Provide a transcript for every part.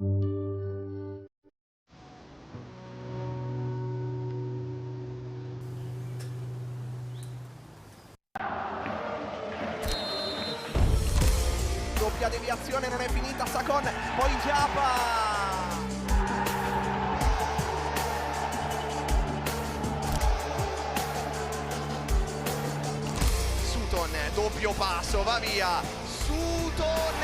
Doppia deviazione, non è finita, Sakon, poi Giapa. Sutton, doppio passo, va via. Sutton.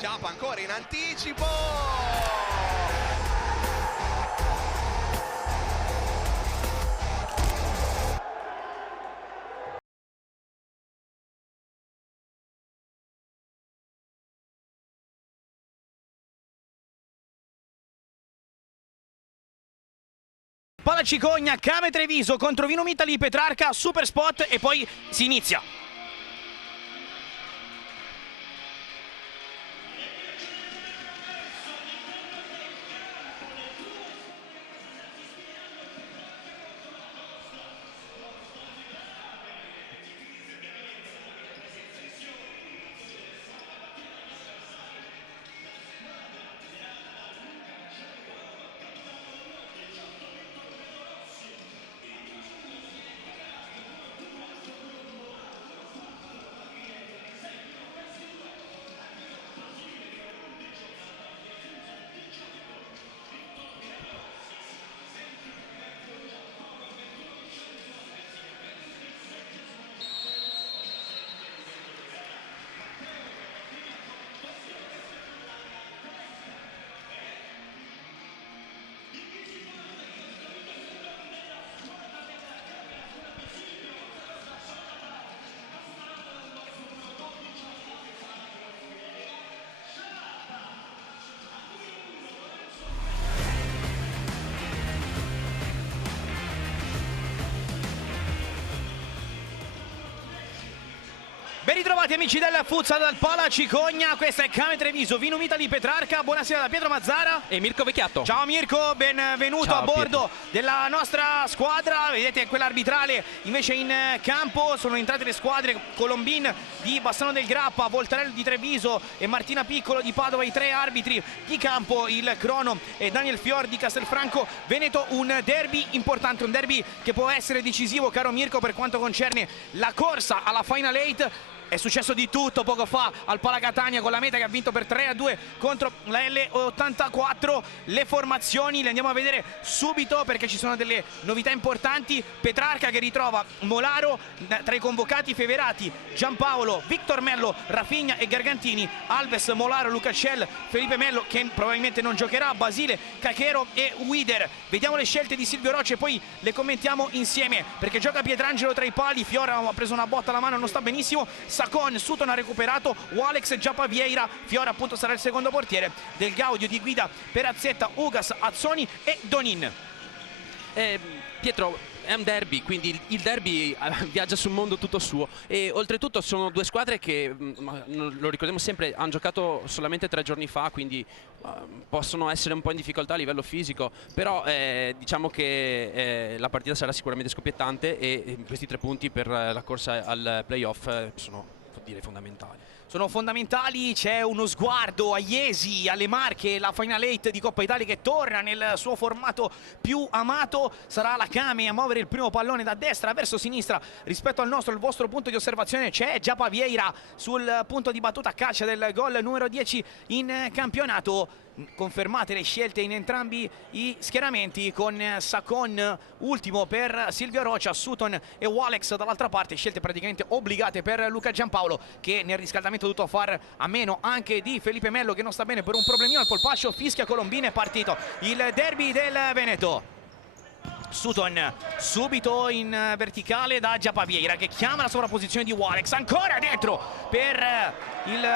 Giapa ancora in anticipo. Palla Cicogna, Came Treviso contro Vinum Italy Petrarca, super spot e poi si inizia. Ben ritrovati amici del futsal dal Pala Cicogna, questa è Came Treviso, Vinum Italy Petrarca, buonasera da Pietro Mazzara e Mirko Vecchiatto. Ciao Mirko, benvenuto. Ciao, a bordo Pietro. della nostra squadra, vedete quella arbitrale invece in campo, sono entrate le squadre Colombin di Bassano del Grappa, Voltarello di Treviso e Martina Piccolo di Padova, i tre arbitri di campo, il crono e Daniel Fior di Castelfranco Veneto, un derby importante, un derby che può essere decisivo caro Mirko per quanto concerne la corsa alla Final 8. È successo di tutto poco fa al Pala Catania con la Meta che ha vinto per 3-2 contro la L84. Le formazioni le andiamo a vedere subito perché ci sono delle novità importanti. Petrarca che ritrova Molaro, tra i convocati Feverati, Giampaolo, Victor Mello, Rafinha e Gargantini, Alves, Molaro, Lucascel, Felipe Mello che probabilmente non giocherà, Basile, Cachero e Wider. Vediamo le scelte di Silvio Roccia e poi le commentiamo insieme perché gioca Pietrangelo tra i pali, Fiora ha preso una botta alla mano, non sta benissimo. Sakon, Sutton ha recuperato, Walex, Giappa Vieira, Fiora appunto sarà il secondo portiere, Del Gaudio di guida per Azzetta, Ugas, Azzoni e Donin. Pietro, è un derby, quindi il derby viaggia sul mondo tutto suo e oltretutto sono due squadre che, lo ricordiamo sempre, hanno giocato solamente 3 giorni fa, quindi possono essere un po' in difficoltà a livello fisico, però diciamo che la partita sarà sicuramente scoppiettante e questi 3 punti per la corsa al playoff sono, direi, fondamentali. Sono fondamentali, c'è uno sguardo a Iesi, alle Marche, la Final 8 di Coppa Italia che torna nel suo formato più amato, sarà la Came a muovere il primo pallone da destra verso sinistra rispetto al nostro, il vostro punto di osservazione c'è Giappa Vieira sul punto di battuta a calcia del gol numero 10 in campionato. Confermate le scelte in entrambi i schieramenti con Sakon ultimo per Silvio Roccia, Sutton e Walex dall'altra parte, scelte praticamente obbligate per Luca Giampaolo che nel riscaldamento ha dovuto far a meno anche di Felipe Mello che non sta bene per un problemino al polpaccio, fischia Colombina, è partito il derby del Veneto. Sutton subito in verticale da Giappa Vieira che chiama la sovrapposizione di Walex, ancora dentro per il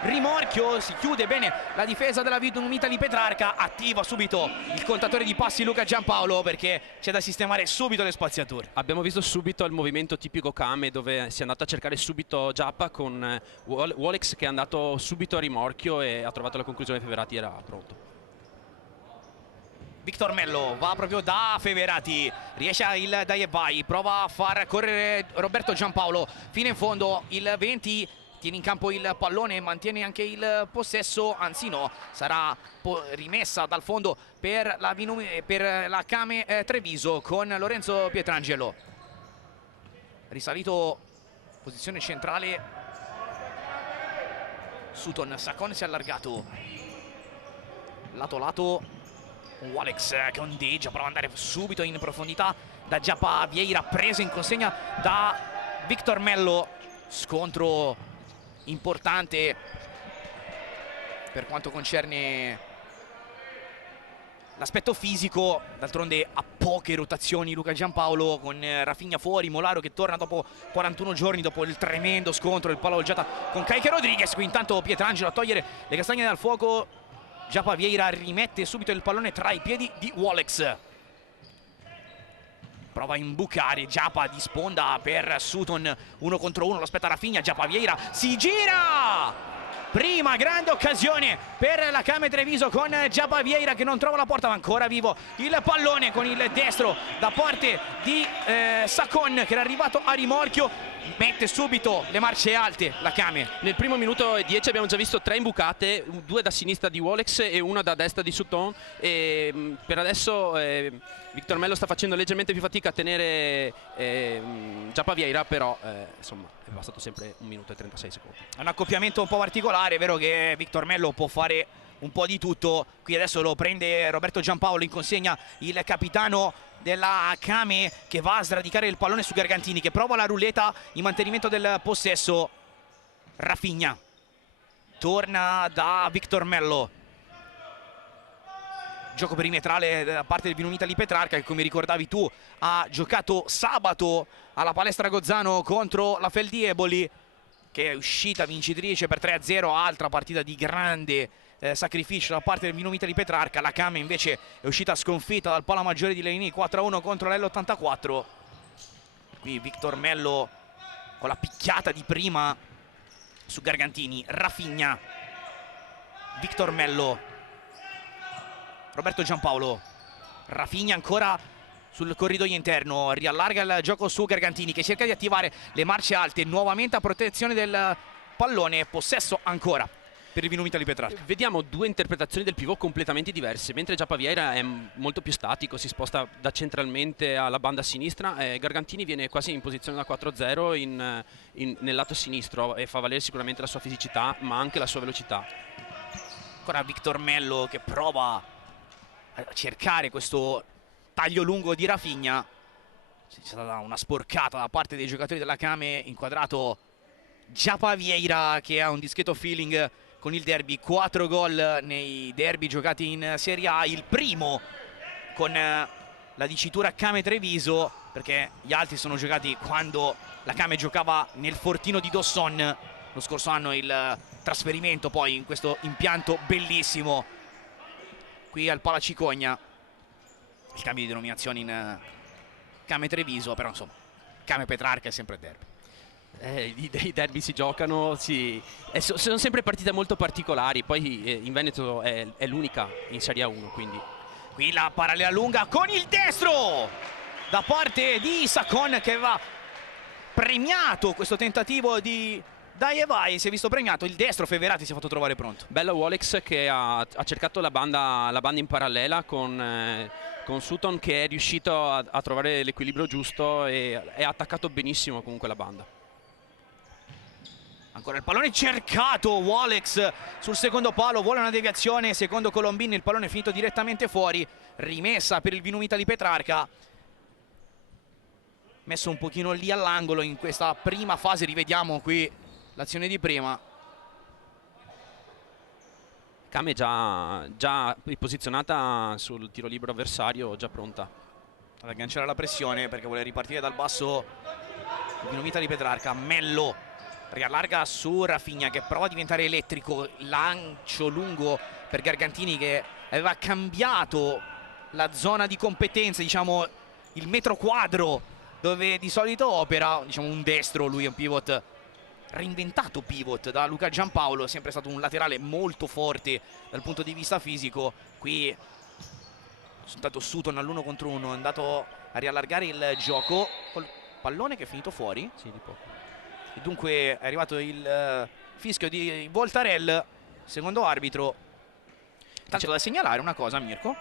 rimorchio, si chiude bene la difesa della Vinum Italy Petrarca, attiva subito il contatore di passi Luca Giampaolo perché c'è da sistemare subito le spaziature. Abbiamo visto subito il movimento tipico Came dove si è andato a cercare subito Giappa con Walex che è andato subito a rimorchio e ha trovato la conclusione, Feverati era pronto. Victor Mello va proprio da Feverati, riesce il Daiebai, prova a far correre Roberto Giampaolo fino in fondo, il 20 tiene in campo il pallone, mantiene anche il possesso, anzi no, sarà rimessa dal fondo per la Kame Treviso con Lorenzo Pietrangelo. Risalito posizione centrale Sutton, Sakon si è allargato lato Walex che ondeggia, prova ad andare subito in profondità da Giappa Vieira, preso in consegna da Victor Mello. Scontro importante per quanto concerne l'aspetto fisico, d'altronde ha poche rotazioni Luca Giampaolo, con Rafinha fuori, Molaro che torna dopo 41 giorni dopo il tremendo scontro del palla volgiata con Kaique Rodriguez. Qui intanto Pietrangelo a togliere le castagne dal fuoco, Giappa Vieira rimette subito il pallone tra i piedi di Walex, prova a imbucare Giappa di sponda per Sutton, 1 contro 1, lo aspetta Rafinha, Giappa Vieira si gira, prima grande occasione per la Kame Treviso con Giappa Vieira che non trova la porta, ma ancora vivo il pallone con il destro da parte di Sakon che era arrivato a rimorchio, mette subito le marce alte la Kame. Nel primo minuto e 10 abbiamo già visto 3 imbucate, 2 da sinistra di Walex e una da destra di Sutton, e per adesso Victor Mello sta facendo leggermente più fatica a tenere Giappa Vieira, però insomma è passato sempre 1 minuto e 36 secondi. È un accoppiamento un po' particolare, è vero che Victor Mello può fare un po' di tutto, qui adesso lo prende Roberto Giampaolo, in consegna il capitano della Kame che va a sradicare il pallone su Gargantini che prova la ruleta in mantenimento del possesso. Rafinha torna da Victor Mello, gioco perimetrale da parte del Vino Italy Petrarca che, come ricordavi tu, ha giocato sabato alla palestra Gozzano contro la Feldieboli, che è uscita vincitrice per 3-0, altra partita di grande sacrificio da parte del Vino Italy Petrarca. La Kame invece è uscita sconfitta dal Pala Maggiore di Legni 4-1 contro l'L84. Qui Victor Mello con la picchiata di prima su Gargantini, Rafinha, Victor Mello, Roberto Giampaolo, Rafinha ancora sul corridoio interno, riallarga il gioco su Gargantini che cerca di attivare le marce alte, nuovamente a protezione del pallone, possesso ancora per il Vino Italy Petrarca. Vediamo 2 interpretazioni del pivot completamente diverse, mentre Giappa Vieira è molto più statico, si sposta da centralmente alla banda sinistra, Gargantini viene quasi in posizione da 4-0 nel lato sinistro e fa valere sicuramente la sua fisicità ma anche la sua velocità. Ancora Victor Mello che prova a cercare questo taglio lungo di Rafinha, c'è stata una sporcata da parte dei giocatori della Kame, inquadrato Giappa Vieira che ha un discreto feeling con il derby, 4 gol nei derby giocati in Serie A, il primo con la dicitura Kame Treviso, perché gli altri sono giocati quando la Kame giocava nel Fortino di Dosson lo scorso anno, il trasferimento poi in questo impianto bellissimo qui al Pala Cicogna, il cambio di denominazione in Kame Treviso, però insomma Kame Petrarca è sempre derby. I derby si giocano, sono sempre partite molto particolari, poi in Veneto è l'unica in Serie A1, quindi. Qui la parallela lunga con il destro da parte di Sakon che aveva premiato questo tentativo di Daiebai, si è visto premiato, il destro Feverati si è fatto trovare pronto. Bella Walex che ha cercato la banda in parallela con Sutton, che è riuscito a trovare l'equilibrio giusto e ha attaccato benissimo comunque la banda. Ancora il pallone cercato, Walex sul secondo palo, vuole una deviazione, secondo Colombin il pallone è finito direttamente fuori, rimessa per il Vino Italy Petrarca, messo un pochino lì all'angolo in questa prima fase, rivediamo qui l'azione di prima. Kame già posizionata sul tiro libero avversario, già pronta ad agganciare la pressione perché vuole ripartire dal basso il Vino Italy Petrarca. Mello riallarga su Rafinha che prova a diventare elettrico, lancio lungo per Gargantini che aveva cambiato la zona di competenza, diciamo il metro quadro dove di solito opera, diciamo un destro, lui è un pivot reinventato pivot da Luca Giampaolo, è sempre stato un laterale molto forte dal punto di vista fisico. Qui Intanto Sutton all'1 contro 1 è andato a riallargare il gioco col pallone che è finito fuori. Sì, di poco. E dunque è arrivato il fischio di Voltarell, secondo arbitro. Tanto da segnalare una cosa, Mirko,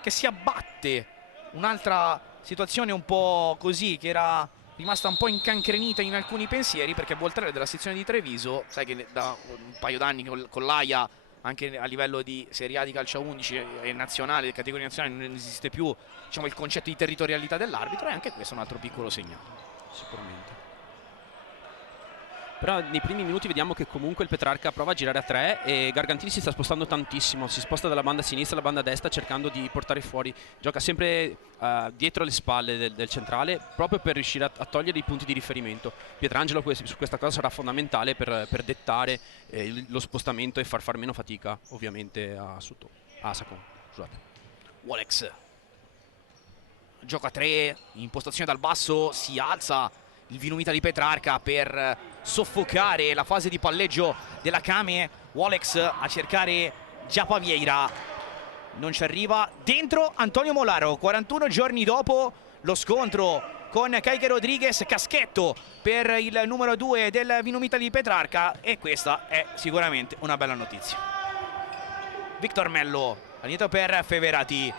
che si abbatte un'altra situazione un po' così, che era rimasta un po' incancrenita in alcuni pensieri, perché Voltarell della sezione di Treviso, sai che da un paio d'anni con l'AIA, anche a livello di Serie A di calcio a 11 e nazionale, categoria nazionale, non esiste più, diciamo, il concetto di territorialità dell'arbitro, e anche questo è un altro piccolo segnale. Sicuramente. Però nei primi minuti vediamo che comunque il Petrarca prova a girare a 3 e Gargantini si sta spostando tantissimo, si sposta dalla banda sinistra alla banda destra cercando di portare fuori, gioca sempre dietro le spalle del centrale, proprio per riuscire a togliere i punti di riferimento. Pietrangelo su questa cosa sarà fondamentale per dettare lo spostamento e far meno fatica ovviamente a Sacon. Scusate. Wolex gioca a 3, impostazione dal basso, si alza il Vinumita di Petrarca per soffocare la fase di palleggio della Kame. Wolex a cercare Giapa Vieira, non ci arriva. Dentro Antonio Molaro, 41 giorni dopo lo scontro con Kaique Rodriguez, caschetto per il numero 2 del Vinumita di Petrarca, e questa è sicuramente una bella notizia. Victor Mello, all'inizio per Feverati,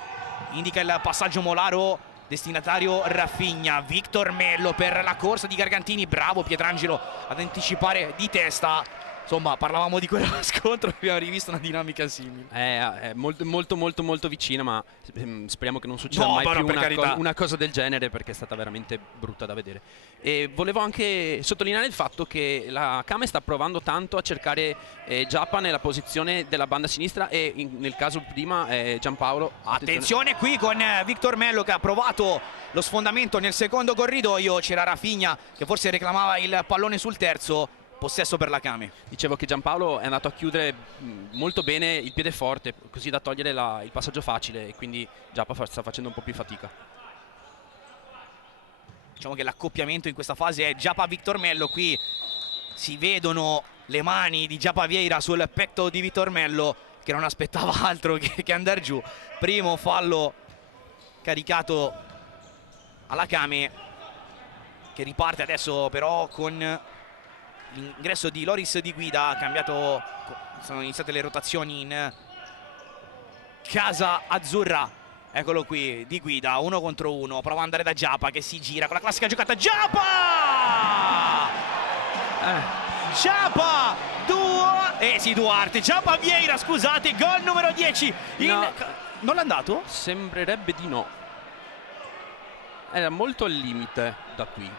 indica il passaggio Molaro, destinatario Rafinha. Victor Mello per la corsa di Gargantini, bravo Pietrangelo ad anticipare di testa. Insomma, parlavamo di quello scontro e abbiamo rivisto una dinamica simile. È molto vicina, ma speriamo che non succeda mai però, più una cosa del genere, perché è stata veramente brutta da vedere. E volevo anche sottolineare il fatto che la Kame sta provando tanto a cercare Giappa nella posizione della banda sinistra, e nel caso prima Giampaolo. Attenzione qui con Victor Mello che ha provato lo sfondamento nel secondo corridoio. C'era Rafinha che forse reclamava il pallone sul terzo. Possesso per la Kame. Dicevo che Giampaolo è andato a chiudere molto bene il piede forte, così da togliere il passaggio facile, e quindi Giappa sta facendo un po' più fatica. Diciamo che l'accoppiamento in questa fase è Giappa Victor Mello. Qui si vedono le mani di Giappa Vieira sul petto di Victor Mello, che non aspettava altro che andare giù. Primo fallo caricato alla Kame, che riparte adesso però con l'ingresso di Loris Di Guida. Ha cambiato, sono iniziate le rotazioni in casa azzurra. Eccolo qui, Di Guida, 1 contro 1, prova ad andare da Giappa che si gira con la classica giocata. Giappa! Giappa! Duarte, Giappa Vieira, scusate, gol numero 10. No. Non l'ha andato? Sembrerebbe di no. Era molto al limite da qui.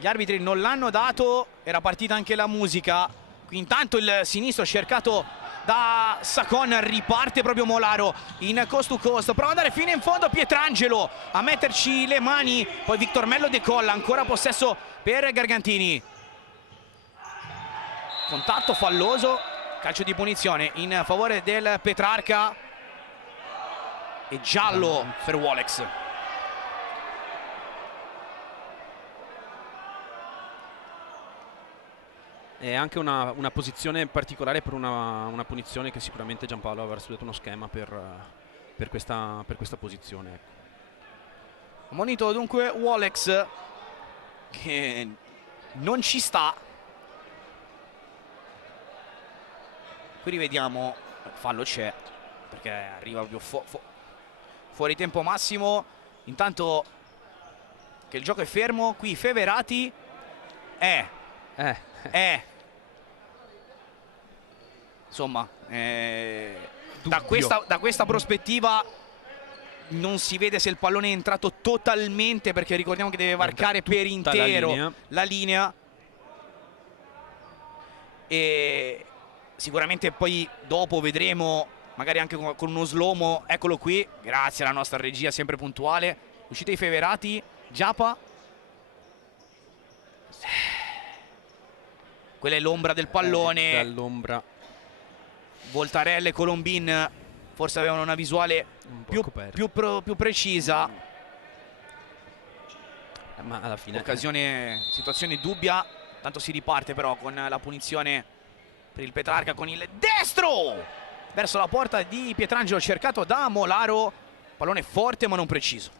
Gli arbitri non l'hanno dato, era partita anche la musica. Qui intanto il sinistro cercato da Sacon, riparte proprio Molaro in coast to coast, prova ad andare fino in fondo Pietrangelo a metterci le mani, poi Victor Mello decolla, ancora possesso per Gargantini. Contatto falloso, calcio di punizione in favore del Petrarca e giallo per Wolex. È anche una posizione particolare per una punizione che sicuramente Giampaolo avrà studiato uno schema per questa posizione. Ecco. Monito dunque Wolex, che non ci sta. Qui rivediamo, fallo c'è, perché arriva proprio fuori tempo massimo. Intanto che il gioco è fermo, qui Feverati insomma, da questa prospettiva non si vede se il pallone è entrato totalmente, perché ricordiamo che deve varcare per intero la linea. E sicuramente poi dopo vedremo, magari anche con uno slow-mo. Eccolo qui, grazie alla nostra regia sempre puntuale. Uscita di Feverati, Giappa. Quella è l'ombra del pallone. Dall'ombra. Voltarell e Colombin forse avevano una visuale più precisa. Ma alla fine occasione, situazione dubbia. Tanto si riparte però con la punizione per il Petrarca con il destro verso la porta di Pietrangelo, cercato da Molaro, pallone forte ma non preciso.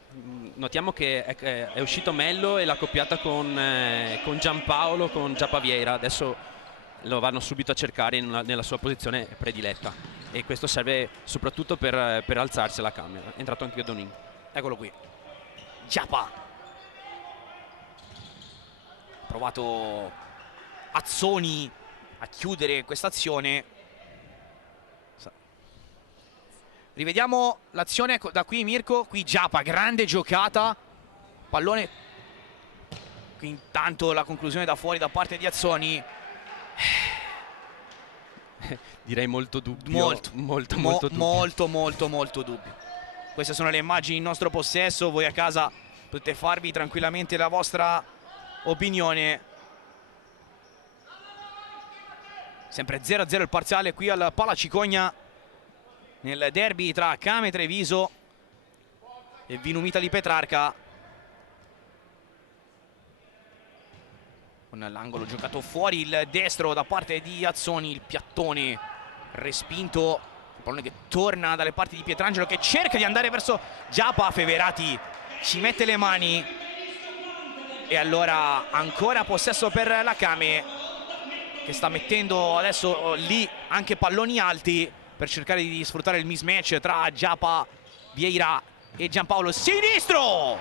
Notiamo che è uscito Mello e l'ha accoppiata con Giampaolo, con Giappa Vieira. Adesso lo vanno subito a cercare nella sua posizione prediletta, e questo serve soprattutto per alzarsi la camera. È entrato anche Donin. Eccolo qui, Giappa, provato Azzoni a chiudere questa azione. Rivediamo l'azione da qui, Mirko. Qui Giappa, grande giocata, pallone. Qui intanto la conclusione da fuori da parte di Azzoni. Direi molto dubbio. Molto dubbio. Queste sono le immagini in nostro possesso. Voi a casa potete farvi tranquillamente la vostra opinione. Sempre 0-0 il parziale qui al Palacicogna, nel derby tra Came Treviso e Vinu Mitali Petrarca, con l'angolo giocato fuori, il destro da parte di Azzoni, il piattone respinto, il pallone che torna dalle parti di Pietrangelo, che cerca di andare verso Giappa. Feverati ci mette le mani, e allora ancora possesso per la Came, che sta mettendo adesso lì anche palloni alti per cercare di sfruttare il mismatch tra Giappa Vieira e Giampaolo. Sinistro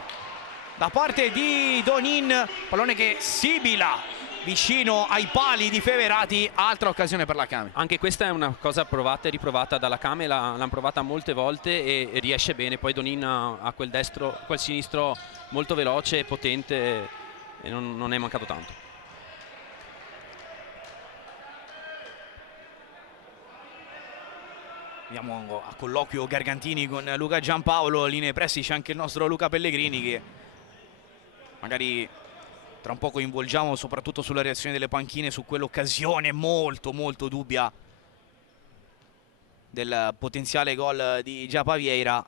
da parte di Donin, pallone che sibila vicino ai pali di Feverati. Altra occasione per la Came. Anche questa è una cosa provata e riprovata dalla Came, l'hanno provata molte volte e riesce bene. Poi Donin ha quel destro, quel sinistro molto veloce e potente, e non è mancato tanto. Andiamo a colloquio Gargantini con Luca Giampaolo. Linee pressi c'è anche il nostro Luca Pellegrini, che magari tra un po' coinvolgiamo soprattutto sulla reazione delle panchine su quell'occasione molto dubbia del potenziale gol di Giappa Vieira.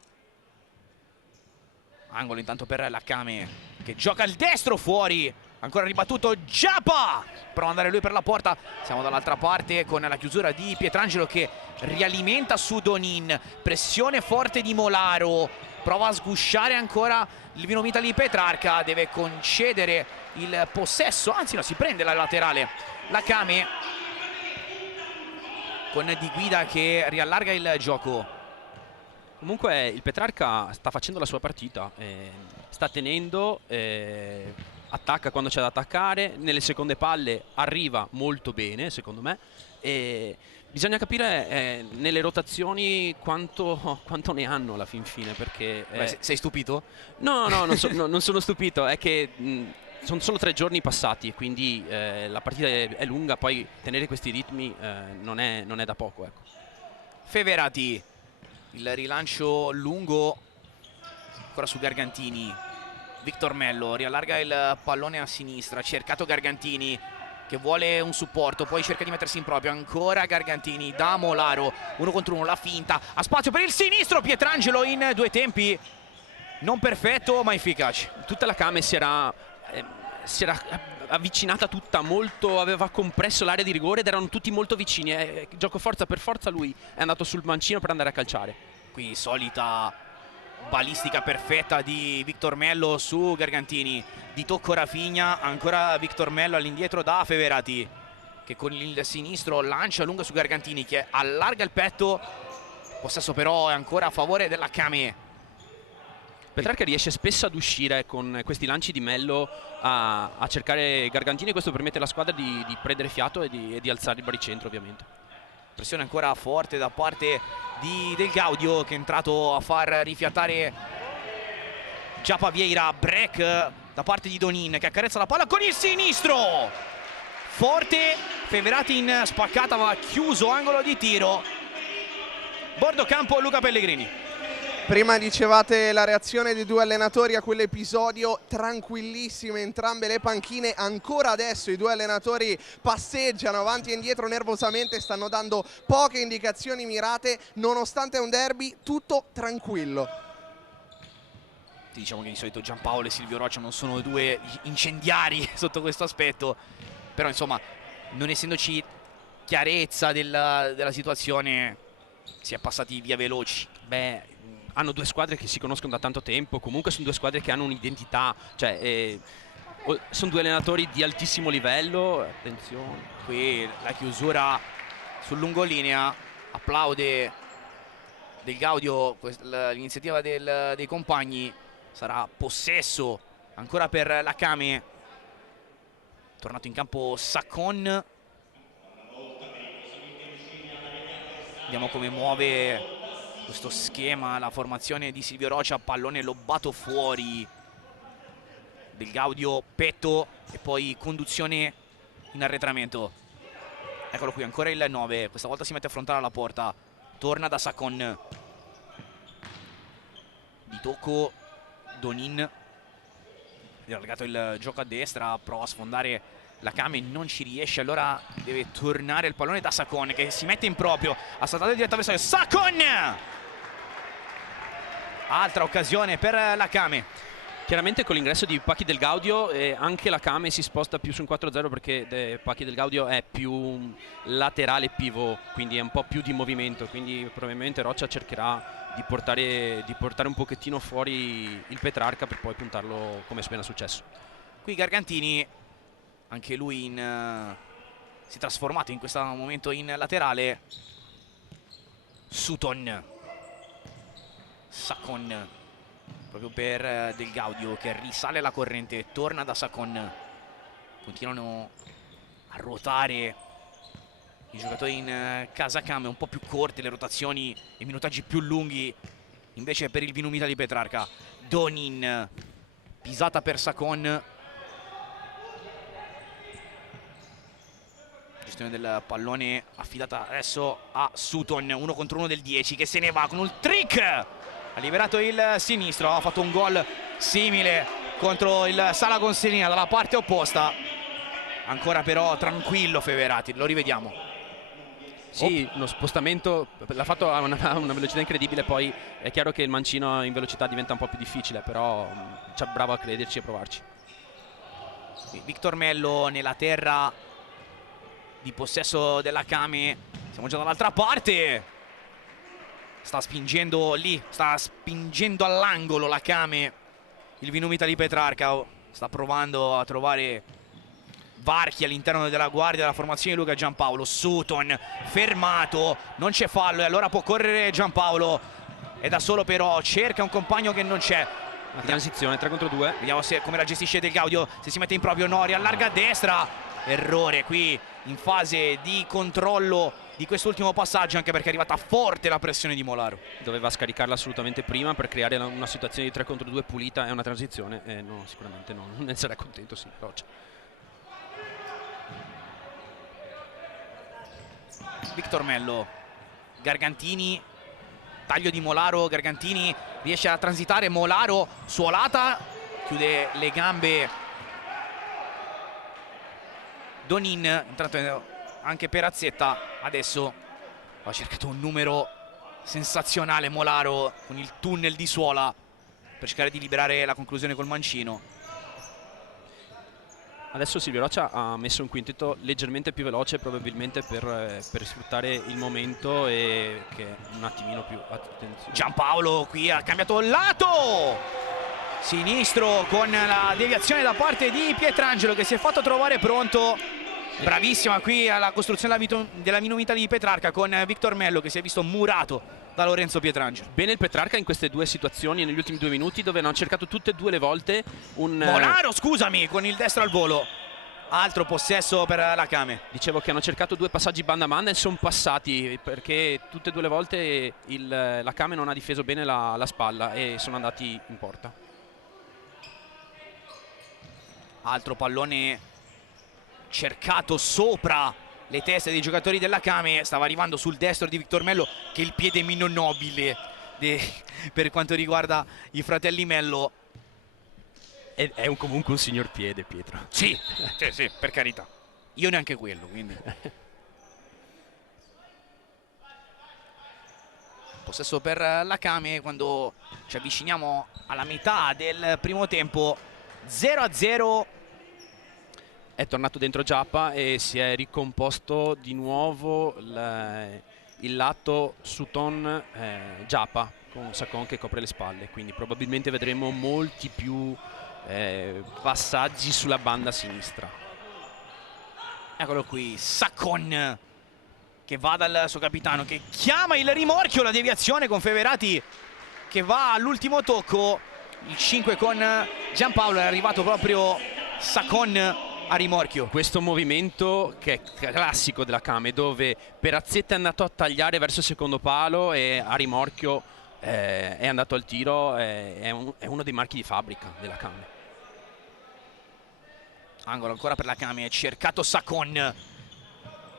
Angolo intanto per la Came, che gioca il destro fuori, ancora ribattuto Giappa, prova ad andare lui per la porta. Siamo dall'altra parte con la chiusura di Pietrangelo, che rialimenta su Donin, pressione forte di Molaro, prova a sgusciare ancora il Vinu Mitali Petrarca, deve concedere il possesso, anzi no, si prende la laterale la Came, con Di Guida che riallarga il gioco. Comunque il Petrarca sta facendo la sua partita, sta tenendo, attacca quando c'è da attaccare, nelle seconde palle arriva molto bene secondo me, e bisogna capire nelle rotazioni quanto ne hanno alla fin fine, perché sei stupito? No, non sono stupito, è che sono solo 3 giorni passati, e quindi la partita è lunga, poi tenere questi ritmi non è da poco, ecco. Feverati, il rilancio lungo ancora su Gargantini. Victor Mello riallarga il pallone a sinistra, cercato Gargantini che vuole un supporto, poi cerca di mettersi in proprio, ancora Gargantini da Molaro, 1 contro 1, la finta, ha spazio per il sinistro, Pietrangelo in 2 tempi, non perfetto ma efficace. Tutta la Came si era avvicinata tutta molto, aveva compresso l'area di rigore ed erano tutti molto vicini, gioco forza per forza, lui è andato sul mancino per andare a calciare. Qui solita balistica perfetta di Victor Mello su Gargantini, di tocco Rafinha, ancora Victor Mello all'indietro da Feverati, che con il sinistro lancia lunga su Gargantini, che allarga il petto. Possesso però è ancora a favore della Came. Petrarca riesce spesso ad uscire con questi lanci di Mello a cercare Gargantini, e questo permette alla squadra di prendere fiato e di alzare il baricentro, ovviamente. Pressione ancora forte da parte di Del Gaudio, che è entrato a far rifiatare Giappa Vieira. Break da parte di Donin, che accarezza la palla con il sinistro forte. Feverati in spaccata, va chiuso, angolo di tiro. Bordo campo Luca Pellegrini. Prima dicevate la reazione dei 2 allenatori a quell'episodio, tranquillissime entrambe le panchine. Ancora adesso i 2 allenatori passeggiano avanti e indietro nervosamente, stanno dando poche indicazioni mirate, nonostante un derby tutto tranquillo. Diciamo che di solito Giampaolo e Silvio Roccia non sono 2 incendiari sotto questo aspetto, però insomma, non essendoci chiarezza della situazione si è passati via veloci. Beh, hanno due squadre che si conoscono da tanto tempo, comunque sono due squadre che hanno un'identità, cioè sono due allenatori di altissimo livello. Attenzione, Qui la chiusura sul lungolinea, applaude del Gaudio l'iniziativa dei compagni. Sarà possesso ancora per la Kame. Tornato in campo Saccon. Vediamo come muove questo schema la formazione di Silvio Rocia. Pallone lobato fuori del Gaudio, petto e poi conduzione in arretramento. Eccolo qui, ancora il 9, questa volta si mette a affrontare la porta, torna da Saccon. Di tocco Donin, è allargato il gioco a destra, prova a sfondare la Kame, non ci riesce, allora deve tornare il pallone da Saccon che si mette in proprio, ha saltato il diretto avversario. Saccon! Altra occasione per la Kame. chiaramente con l'ingresso di Pacchi del Gaudio anche la Kame si sposta più su un 4-0 perché Pacchi del Gaudio è più laterale pivot, quindi è un po' più di movimento, quindi probabilmente Rocia cercherà di portare un pochettino fuori il Petrarca per poi puntarlo come è appena successo. Qui Gargantini, anche lui si è trasformato in questo momento in laterale. Sutton, Saccon proprio per Del Gaudio che risale la corrente, torna da Saccon, continuano a ruotare i giocatori in casa Kame, un po' più corte le rotazioni e minutaggi più lunghi invece per il Vinumita di Petrarca. Donin, pisata per Saccon, gestione del pallone affidata adesso a Sutton, 1 contro 1 del 10 che se ne va con un trick, ha liberato il sinistro, ha fatto un gol simile contro il Sala Consilina dalla parte opposta. Ancora però tranquillo Feverati, lo rivediamo. Sì, lo spostamento l'ha fatto a una velocità incredibile, poi è chiaro che il mancino in velocità diventa un po' più difficile, però c'è bravo a crederci e provarci. Victor Mello nella terra di possesso della Kame, siamo già dall'altra parte, sta spingendo lì, sta spingendo all'angolo la Kame, il Vinumita di Petrarca sta provando a trovare varchi all'interno della guardia della formazione di Luca Giampaolo. Sutton fermato, non c'è fallo e allora può correre Giampaolo, è da solo però, cerca un compagno che non c'è. La transizione 3 contro 2, vediamo come la gestisce Del Gaudio, se si mette in proprio Nori, allarga a destra, errore qui in fase di controllo di quest'ultimo passaggio, anche perché è arrivata forte la pressione di Molaro. doveva scaricarla assolutamente prima per creare una situazione di 3 contro 2 pulita e una transizione, e no, sicuramente non ne sarà contento, sì, Rocia. Victor Mello, Gargantini, taglio di Molaro, Gargantini riesce a transitare, Molaro suolata, chiude le gambe Donin, intanto anche Perazzetta adesso ha cercato un numero sensazionale Molaro con il tunnel di suola per cercare di liberare la conclusione col mancino. Adesso Silvio Rocia ha messo un quintetto leggermente più veloce, probabilmente per sfruttare il momento e che un attimino più attenzione. Giampaolo qui ha cambiato lato sinistro con la deviazione da parte di Pietrangelo che si è fatto trovare pronto. Bravissima qui alla costruzione della Vinumita di Petrarca con Victor Mello che si è visto murato da Lorenzo Pietrangelo. Bene il Petrarca in queste due situazioni negli ultimi 2 minuti dove hanno cercato tutte e due le volte un... Molaro, scusami, con il destro al volo. Altro possesso per la Kame. Dicevo che hanno cercato 2 passaggi banda a banda e sono passati perché tutte e 2 le volte la Kame non ha difeso bene la spalla e sono andati in porta. Altro pallone cercato sopra le teste dei giocatori della Kame, stava arrivando sul destro di Victor Mello che è il piede meno nobile per quanto riguarda i fratelli Mello. È comunque un signor piede, Pietro. Sì, sì, per carità. Io neanche quello, quindi. Possesso per la Kame quando ci avviciniamo alla metà del primo tempo. 0-0 è tornato dentro Giappa e si è ricomposto di nuovo il lato Sutton Giappa con Sakon che copre le spalle, quindi probabilmente vedremo molti più passaggi sulla banda sinistra. Eccolo qui, Sakon che va dal suo capitano, che chiama il rimorchio, la deviazione con Feverati che va all'ultimo tocco. Il 5 con Giampaolo, è arrivato proprio Sakon a rimorchio. Questo movimento che è classico della Kame, dove Perazzetta è andato a tagliare verso il secondo palo e a rimorchio è andato al tiro, è uno dei marchi di fabbrica della Kame. Angolo ancora per la Kame, cercato Sakon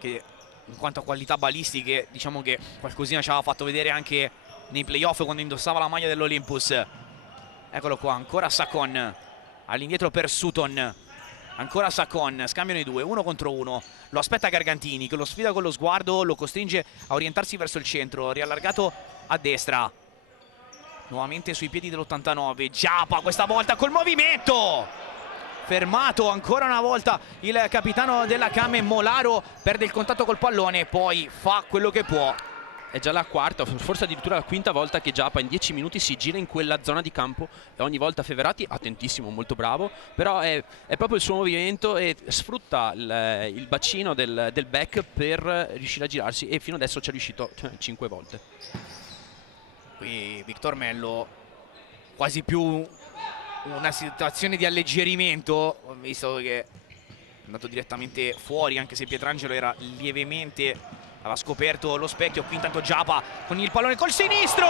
che in quanto a qualità balistiche diciamo che qualcosina ci aveva fatto vedere anche nei playoff quando indossava la maglia dell'Olympus. Eccolo qua, ancora Sakon all'indietro per Sutton, ancora Sakon, scambiano i due, 1 contro 1. Lo aspetta Gargantini che lo sfida con lo sguardo, lo costringe a orientarsi verso il centro, riallargato a destra, nuovamente sui piedi dell'89. Giappa questa volta col movimento, fermato ancora una volta il capitano della Kame. Molaro perde il contatto col pallone, poi fa quello che può. È già la quarta, forse addirittura la quinta volta che Giappa in 10 minuti si gira in quella zona di campo e ogni volta Feverati, attentissimo, molto bravo, però è proprio il suo movimento e sfrutta il bacino del back per riuscire a girarsi, e fino adesso ci è riuscito 5 volte. Qui Victor Mello, quasi più una situazione di alleggerimento, visto che è andato direttamente fuori, anche se Pietrangelo era lievemente, aveva scoperto lo specchio. Qui intanto Giappa con il pallone col sinistro,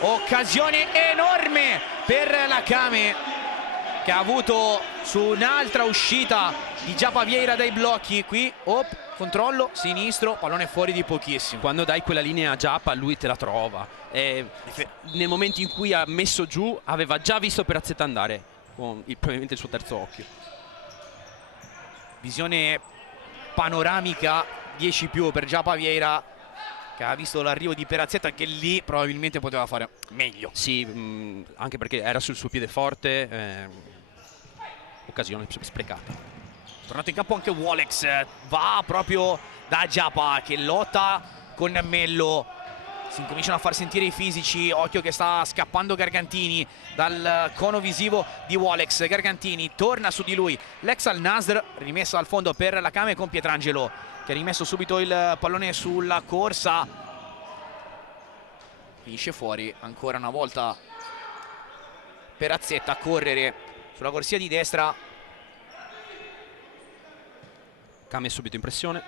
occasione enorme per la Kame che ha avuto su un'altra uscita di Giappa Vieira dai blocchi. Qui controllo sinistro, pallone fuori di pochissimo. Quando dai quella linea a Giappa lui te la trova, nel momento in cui ha messo giù aveva già visto Perazzetta andare con probabilmente il suo terzo occhio. Visione panoramica 10+ per Giappa Vieira, che ha visto l'arrivo di Perazzetta, che lì probabilmente poteva fare meglio. Sì, anche perché era sul suo piede forte, occasione sprecata. Tornato in campo anche Wolex, va proprio da Giappa che lotta con Mello. Si incominciano a far sentire i fisici, occhio che sta scappando Gargantini dal cono visivo di Wolex. Gargantini torna su di lui, l'ex Al Nasr, rimessa al fondo per la Kame con Pietrangelo che ha rimesso subito il pallone sulla corsa, finisce fuori ancora una volta Perazzetta a correre sulla corsia di destra. Kame subito in pressione,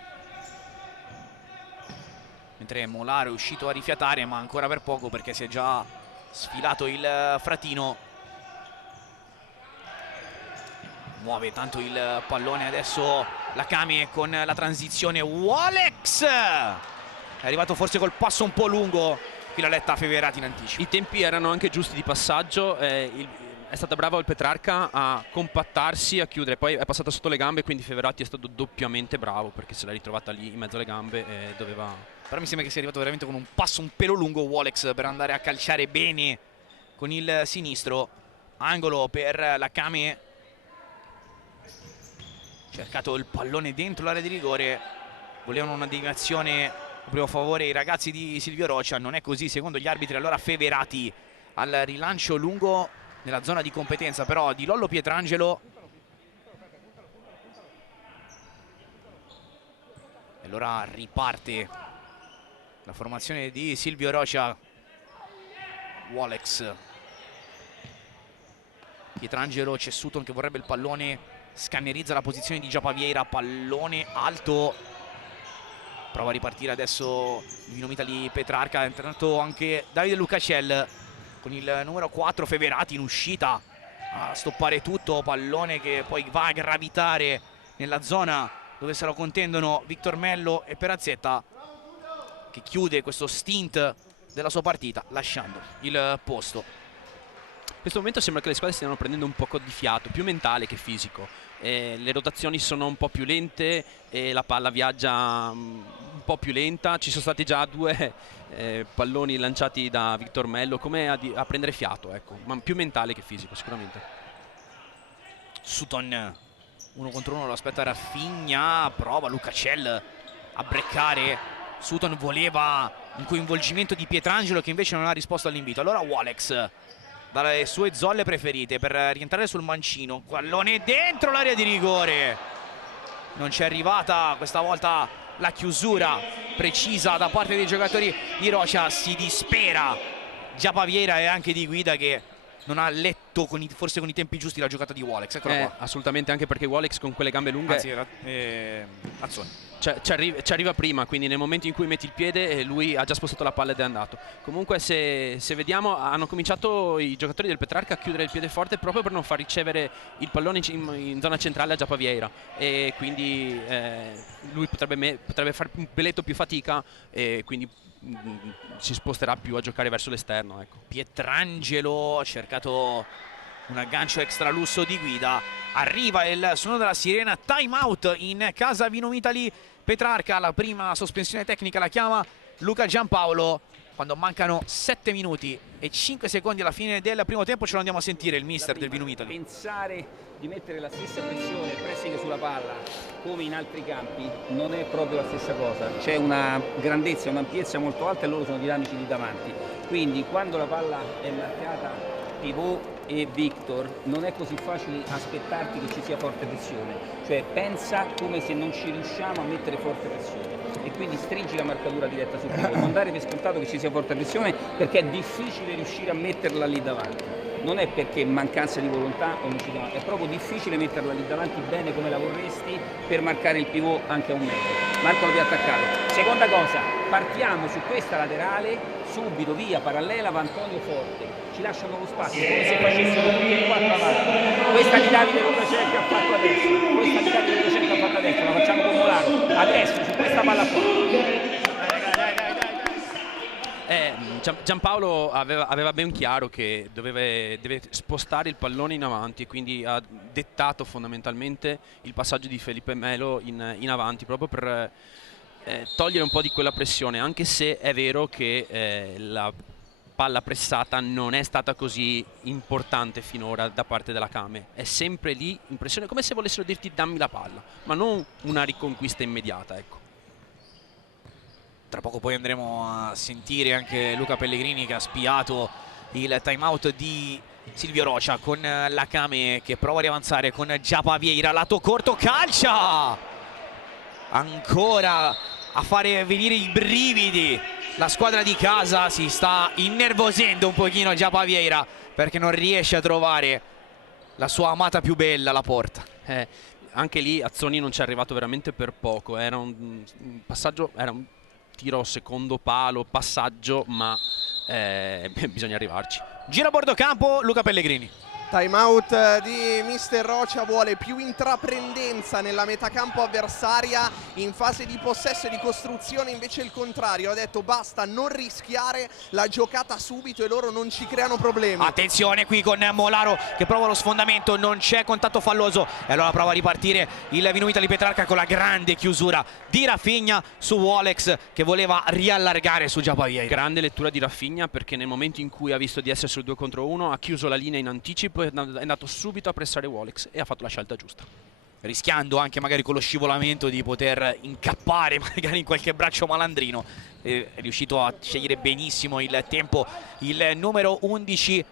mentre Molaro è uscito a rifiatare, ma ancora per poco perché si è già sfilato il fratino. Muove tanto il pallone adesso la Kame con la transizione. Wolex è arrivato forse col passo un po' lungo, qui la letta Feverati in anticipo. i tempi erano anche giusti di passaggio, è stata brava il Petrarca a compattarsi, a chiudere, poi è passata sotto le gambe, quindi Feverati è stato doppiamente bravo perché se l'ha ritrovata lì in mezzo alle gambe e doveva... Però mi sembra che sia arrivato veramente con un passo un pelo lungo Wolex per andare a calciare bene con il sinistro. Angolo per la Kame, cercato il pallone dentro l'area di rigore, volevano una deviazione proprio a favore i ragazzi di Silvio Rocia, non è così secondo gli arbitri. Allora Feverati al rilancio lungo nella zona di competenza però di Lollo Pietrangelo, e allora riparte la formazione di Silvio Rocia. Wolex, Pietrangelo, c'è Sutton che vorrebbe il pallone, scannerizza la posizione di Giappa Vieira, pallone alto, prova a ripartire adesso il Vinomita Petrarca. È entrato anche Davide Lucacel con il numero 4 Feverati in uscita a stoppare tutto, pallone che poi va a gravitare nella zona dove se lo contendono Victor Mello e Perazzetta, che chiude questo stint della sua partita lasciando il posto. In questo momento sembra che le squadre stiano prendendo un po' di fiato, più mentale che fisico. Le rotazioni sono un po' più lente e la palla viaggia un po' più lenta. Ci sono stati già 2 palloni lanciati da Victor Mello, come a prendere fiato, ecco, ma più mentale che fisico sicuramente. Sutton uno contro uno lo aspetta Rafinha, prova Lucacell a breccare. Sutton voleva un coinvolgimento di Pietrangelo che invece non ha risposto all'invito. Allora Wolex dalle sue zolle preferite per rientrare sul mancino, pallone dentro l'area di rigore, non c'è arrivata questa volta la chiusura precisa da parte dei giocatori di Rocha. Si dispera Giapa Vieira e anche Di Guida che non ha letto forse con i tempi giusti la giocata di Wolex. Eccola qua. Assolutamente, anche perché Wolex con quelle gambe lunghe, anzi, Azzoni ci arriva prima, quindi nel momento in cui metti il piede lui ha già spostato la palla ed è andato. Comunque se vediamo, hanno cominciato i giocatori del Petrarca a chiudere il piede forte proprio per non far ricevere il pallone in zona centrale a Giapa Vieira, e quindi lui potrebbe fare un peletto più fatica e quindi si sposterà più a giocare verso l'esterno, ecco. Pietrangelo ha cercato un aggancio extra lusso di Guida, arriva il suono della sirena, time out in casa Vinum Italy Petrarca. La prima sospensione tecnica la chiama Luca Giampaolo quando mancano 7 minuti e 5 secondi alla fine del primo tempo. Ce lo andiamo a sentire il mister del Vinum Italy. Pensare di mettere la stessa pressione, il pressing sulla palla come in altri campi non è proprio la stessa cosa. C'è una grandezza, un'ampiezza molto alta e loro sono dinamici di davanti, quindi quando la palla è marcata Pivot e Victor non è così facile aspettarti che ci sia forte pressione, cioè pensa come se non ci riusciamo a mettere forte pressione e quindi stringi la marcatura diretta sul Pivot, non dare per scontato che ci sia forte pressione perché è difficile riuscire a metterla lì davanti. Non è perché mancanza di volontà o non ci dà, è proprio difficile metterla lì davanti bene come la vorresti per marcare il pivot anche a un metro. Marco lo più attaccato. Seconda cosa, partiamo su questa laterale, subito via, parallela, va Antonio forte. Ci lasciano lo spazio come se facessimo tutti e quattro avanti. Questa di Davide Lucacell ha fatto adesso, questa di Davide Lucacell ha fatto adesso, la facciamo con Molaro. Adesso su questa palla qua. Giampaolo aveva ben chiaro che deve spostare il pallone in avanti e quindi ha dettato fondamentalmente il passaggio di Felipe Melo in avanti proprio per togliere un po' di quella pressione, anche se è vero che la palla pressata non è stata così importante finora da parte della Kame. È sempre lì in pressione, come se volessero dirti dammi la palla, ma non una riconquista immediata, ecco. Tra poco poi andremo a sentire anche Luca Pellegrini che ha spiato il time out di Silvio Rocha con la Kame che prova a riavanzare con Giapa Vieira, lato corto, calcia! Ancora a fare venire i brividi la squadra di casa, si sta innervosendo un pochino Giapa Vieira perché non riesce a trovare la sua amata più bella, la porta. Anche lì Azzoni non ci è arrivato veramente per poco, era un passaggio, era un tiro secondo palo, passaggio, ma bisogna arrivarci. Gira a bordo campo Luca Pellegrini. Time out di mister Rocha, vuole più intraprendenza nella metacampo avversaria in fase di possesso e di costruzione, invece il contrario, ha detto basta non rischiare la giocata subito e loro non ci creano problemi. Attenzione qui con Molaro che prova lo sfondamento, non c'è contatto falloso e allora prova a ripartire il Vinum Italy Petrarca con la grande chiusura di Rafinha su Wolex che voleva riallargare su Giapa Vieira. Grande lettura di Rafinha perché nel momento in cui ha visto di essere sul 2 contro 1 ha chiuso la linea in anticipo, è andato subito a pressare Wolex e ha fatto la scelta giusta, rischiando anche magari con lo scivolamento di poter incappare magari in qualche braccio malandrino. È riuscito a scegliere benissimo il tempo il numero 11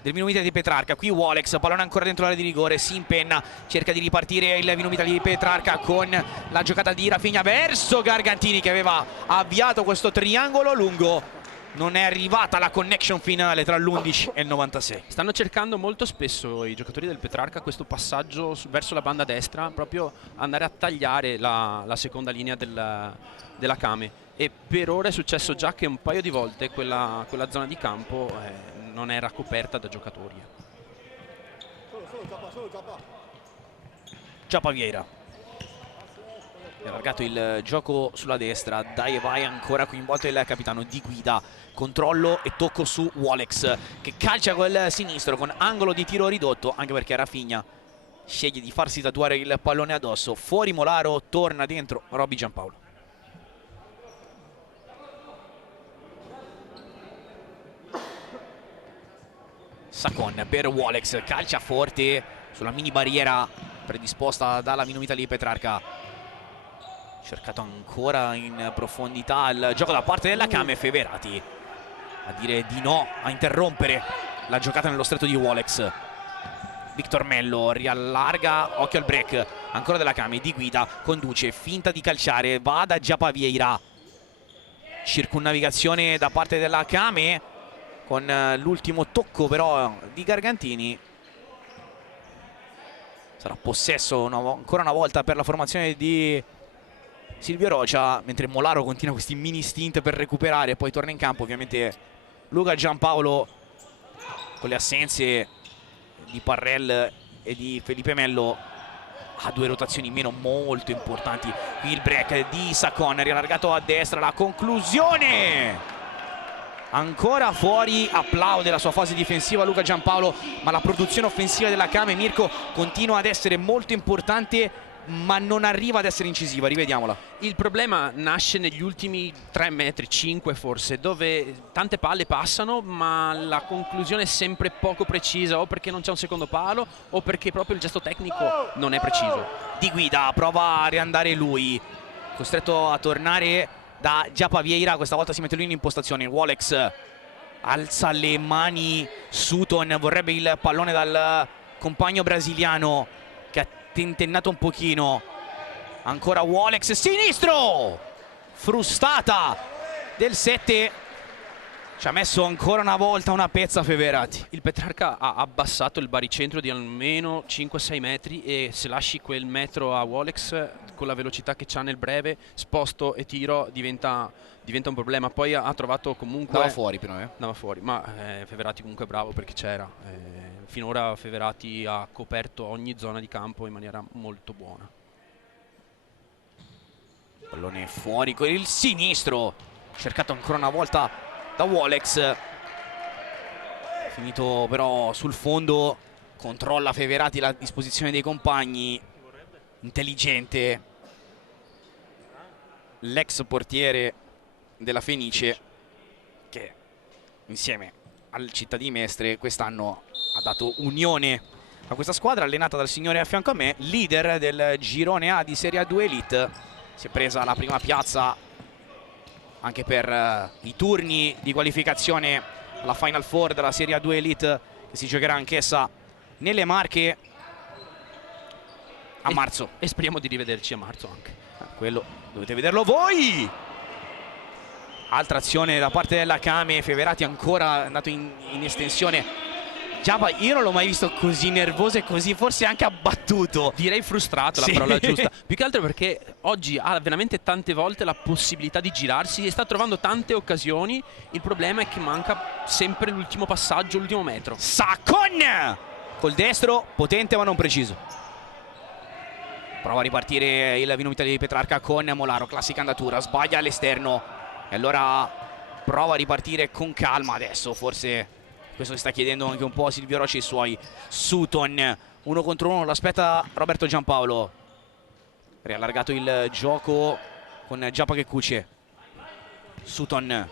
del Vinum Italy di Petrarca. Qui Wolex, pallone ancora dentro l'area di rigore, si impenna, cerca di ripartire il Vinum Italy di Petrarca con la giocata di Rafinha verso Gargantini che aveva avviato questo triangolo lungo. Non è arrivata la connection finale tra l'11 e il 96. Stanno cercando molto spesso i giocatori del Petrarca questo passaggio verso la banda destra, proprio andare a tagliare la seconda linea della Kame, e per ora è successo già che un paio di volte quella zona di campo non era coperta da giocatori. Giapa Vieira ha allargato il gioco sulla destra, dai e vai, ancora coinvolto il capitano Di Guida, controllo e tocco su Wolex che calcia col sinistro con angolo di tiro ridotto, anche perché Rafinha sceglie di farsi tatuare il pallone addosso. Fuori Molaro, torna dentro Robby Giampaolo. Sacon per Wolex, calcia forte sulla mini barriera predisposta dalla Vino Italy Petrarca. Cercato ancora in profondità il gioco da parte della Kame. Feverati a dire di no, a interrompere la giocata nello stretto di Wolex. Victor Mello riallarga, occhio al break ancora della Kame, di guida, conduce, finta di calciare, va da Giapa Vieira. Circunnavigazione da parte della Kame con l'ultimo tocco però di Gargantini. Sarà possesso ancora una volta per la formazione di Silvio Rocia, mentre Molaro continua questi mini stint per recuperare e poi torna in campo. Ovviamente Luca Giampaolo, con le assenze di Parrell e di Felipe Mello, ha 2 rotazioni in meno molto importanti. Qui il break di Sacon, riallargato a destra, la conclusione ancora fuori. Applaude la sua fase difensiva Luca Giampaolo, ma la produzione offensiva della Kame, Mirko, continua ad essere molto importante, ma non arriva ad essere incisiva. Rivediamola. Il problema nasce negli ultimi 3 metri, 5 forse, dove tante palle passano ma la conclusione è sempre poco precisa, o perché non c'è un secondo palo o perché proprio il gesto tecnico non è preciso. Di guida, prova a riandare lui, costretto a tornare da Giapa Vieira. Questa volta si mette lui in impostazione. Wolex alza le mani, Sutton vorrebbe il pallone dal compagno brasiliano che ha tentennato un pochino. Ancora Wolex, sinistro, frustata del 7. Ci ha messo ancora una volta una pezza Feverati. Il Petrarca ha abbassato il baricentro di almeno 5-6 metri e se lasci quel metro a Wolex, con la velocità che c'ha nel breve, sposto e tiro diventa un problema. Poi ha trovato comunque... Andava fuori però, Andava fuori, ma Feverati comunque è bravo perché c'era. Finora Feverati ha coperto ogni zona di campo in maniera molto buona. Pallone fuori con il sinistro, cercato ancora una volta da Wolex, finito però sul fondo. Controlla Feverati la disposizione dei compagni, intelligente l'ex portiere della Fenice, che insieme al Città di Mestre quest'anno ha dato unione a questa squadra, allenata dal signore a fianco a me, leader del girone A di Serie A2 Elite. Si è presa la prima piazza anche per i turni di qualificazione alla Final Four della Serie A2 Elite, che si giocherà anch'essa nelle Marche a marzo. E speriamo di rivederci a marzo anche. Quello dovete vederlo voi. Altra azione da parte della Kame, Feverati ancora andato in estensione. Giapa, io non l'ho mai visto così nervoso e così forse anche abbattuto. Direi frustrato, sì, la parola giusta. Più che altro perché oggi ha veramente tante volte la possibilità di girarsi e sta trovando tante occasioni. Il problema è che manca sempre l'ultimo passaggio, l'ultimo metro. Sacon col destro, potente ma non preciso. Prova a ripartire il Vino Italy di Petrarca con Molaro, classica andatura, sbaglia all'esterno e allora prova a ripartire con calma adesso. Forse questo si sta chiedendo anche un po' Silvio Roci e i suoi. Sutton 1 contro 1, l'aspetta Roberto Giampaolo. Riallargato il gioco con Giapa che cuce. Sutton.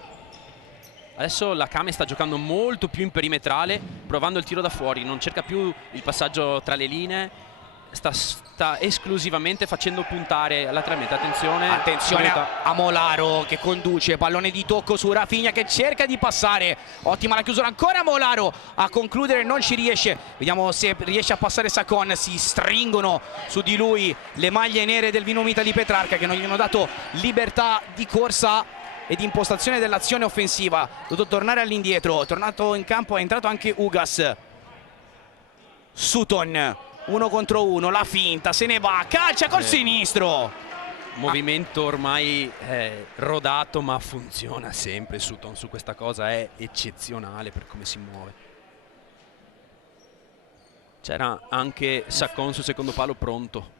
Adesso la Kame sta giocando molto più in perimetrale, provando il tiro da fuori, non cerca più il passaggio tra le linee, sta esclusivamente facendo puntare lateralmente. Attenzione a Molaro che conduce, pallone di tocco su Rafinha che cerca di passare. Ottima la chiusura, ancora Molaro a concludere, non ci riesce. Vediamo se riesce a passare Sacon. Si stringono su di lui le maglie nere del Vino Italy Petrarca, che non gli hanno dato libertà di corsa e di impostazione dell'azione offensiva. Dovuto tornare all'indietro, tornato in campo, è entrato anche Ugas. Sutton 1 contro 1, la finta, se ne va, calcia col sinistro. Movimento ormai rodato, ma funziona sempre. Sutton su questa cosa è eccezionale per come si muove. C'era anche Sacon sul secondo palo pronto.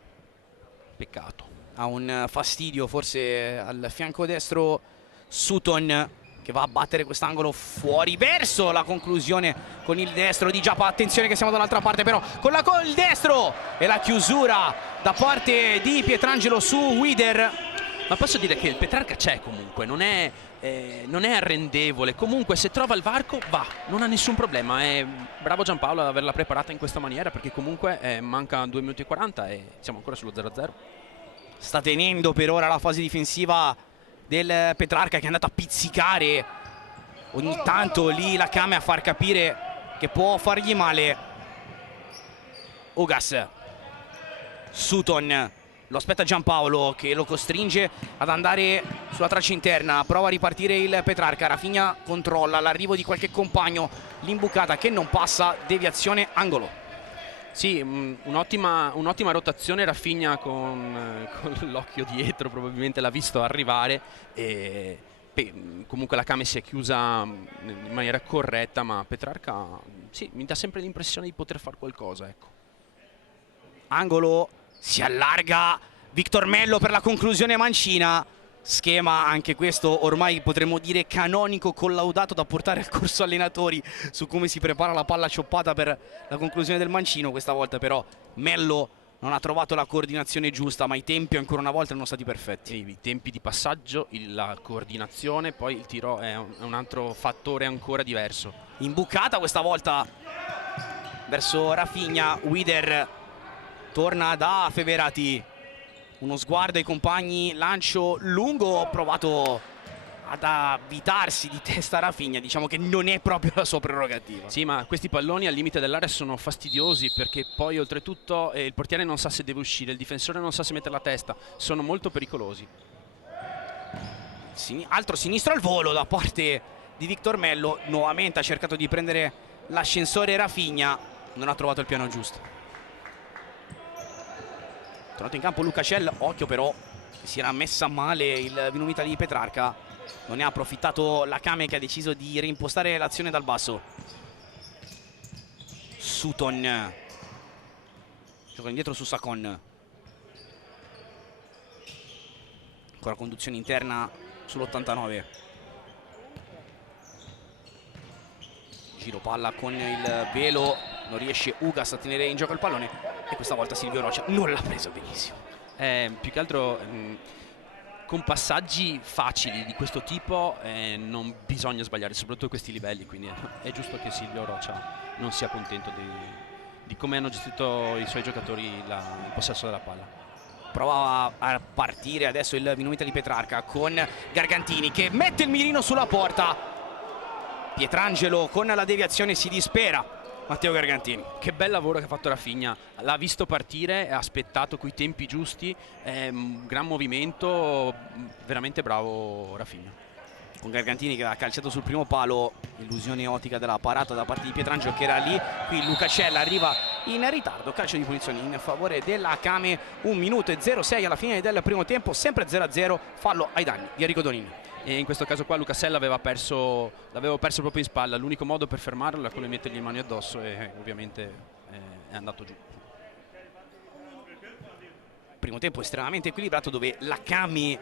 Peccato. Ha un fastidio forse al fianco destro Sutton, che va a battere quest'angolo fuori verso la conclusione con il destro di Giapa. Attenzione che siamo dall'altra parte però con il destro e la chiusura da parte di Pietrangelo su Wider. Ma posso dire che il Petrarca c'è comunque, non è arrendevole, comunque se trova il varco va, non ha nessun problema. È bravo Giampaolo ad averla preparata in questa maniera, perché comunque manca 2 minuti e 40 e siamo ancora sullo 0-0. Sta tenendo per ora la fase difensiva del Petrarca, che è andato a pizzicare ogni tanto lì la Kame a far capire che può fargli male. Ugas, Sutton, lo aspetta Giampaolo che lo costringe ad andare sulla traccia interna, prova a ripartire il Petrarca, Rafinha controlla l'arrivo di qualche compagno, l'imbucata che non passa, deviazione, angolo. Sì, un'ottima rotazione. Rafinha con l'occhio dietro probabilmente l'ha visto arrivare e comunque la Kame si è chiusa in maniera corretta, ma Petrarca sì, mi dà sempre l'impressione di poter fare qualcosa, ecco. Angolo, si allarga Victor Mello per la conclusione mancina. Schema anche questo ormai potremmo dire canonico, collaudato da portare al corso allenatori su come si prepara la palla cioppata per la conclusione del mancino. Questa volta però Mello non ha trovato la coordinazione giusta, ma i tempi ancora una volta non sono stati perfetti. Sì, i tempi di passaggio, la coordinazione, poi il tiro è un altro fattore ancora diverso. Imbucata questa volta verso Rafinha, Wider torna da Feverati, uno sguardo ai compagni, lancio lungo, provato ad avvitarsi di testa Rafinha, diciamo che non è proprio la sua prerogativa. Sì, ma questi palloni al limite dell'area sono fastidiosi, perché poi oltretutto il portiere non sa se deve uscire, il difensore non sa se mettere la testa, sono molto pericolosi. Altro sinistro al volo da parte di Victor Mello, nuovamente ha cercato di prendere l'ascensore Rafinha, non ha trovato il piano giusto. Tornato in campo Lucacel, occhio però, si era messa male il Vinomita di Petrarca, non ne ha approfittato la Kame, che ha deciso di reimpostare l'azione dal basso. Sutton gioca indietro su Sacon, ancora conduzione interna sull'89, giro palla con il velo, non riesce Ugas a tenere in gioco il pallone e questa volta Silvio Rocha non l'ha preso benissimo. Più che altro con passaggi facili di questo tipo non bisogna sbagliare, soprattutto a questi livelli, quindi è giusto che Silvio Rocha non sia contento di come hanno gestito i suoi giocatori il possesso della palla. Prova a partire adesso il Vinomita di Petrarca con Gargantini che mette il mirino sulla porta. Pietrangelo con la deviazione si dispera. Matteo Gargantini. Che bel lavoro che ha fatto Rafinha, l'ha visto partire, ha aspettato coi tempi giusti, un gran movimento, veramente bravo Rafinha. Con Gargantini che ha calciato sul primo palo, illusione ottica della parata da parte di Pietrangelo che era lì. Qui Lucacella arriva in ritardo, calcio di punizione in favore della Kame, 1 minuto e 06 alla fine del primo tempo, sempre 0-0, fallo ai danni di Enrico Donini. E in questo caso qua Lucasella l'avevo perso proprio in spalla, l'unico modo per fermarlo era quello di mettergli le mani addosso e ovviamente è andato giù. Primo tempo estremamente equilibrato, dove la Kame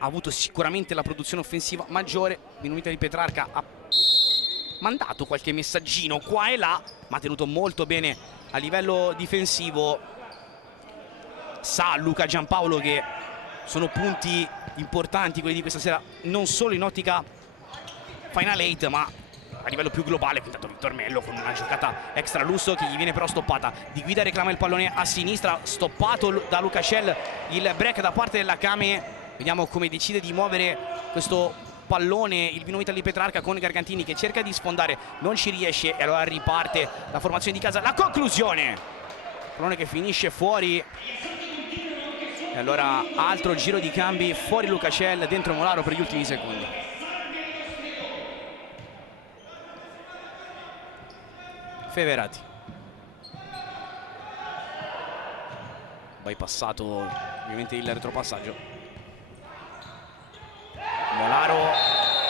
ha avuto sicuramente la produzione offensiva maggiore. Vinomita di Petrarca ha mandato qualche messaggino qua e là, ma ha tenuto molto bene a livello difensivo. Sa Luca Giampaolo che sono punti importanti quelli di questa sera, non solo in ottica Final 8 ma a livello più globale. Intanto Victor Mello con una giocata extra lusso che gli viene però stoppata. Di Guida reclama il pallone a sinistra, stoppato da Lucacel il break da parte della Kame. Vediamo come decide di muovere questo pallone il Vinomita di Petrarca con Gargantini che cerca di sfondare, non ci riesce e allora riparte la formazione di casa. La conclusione, pallone che finisce fuori. E allora altro giro di cambi, fuori Lucacel, dentro Molaro per gli ultimi secondi. Feverati. Bypassato ovviamente il retropassaggio. Molaro,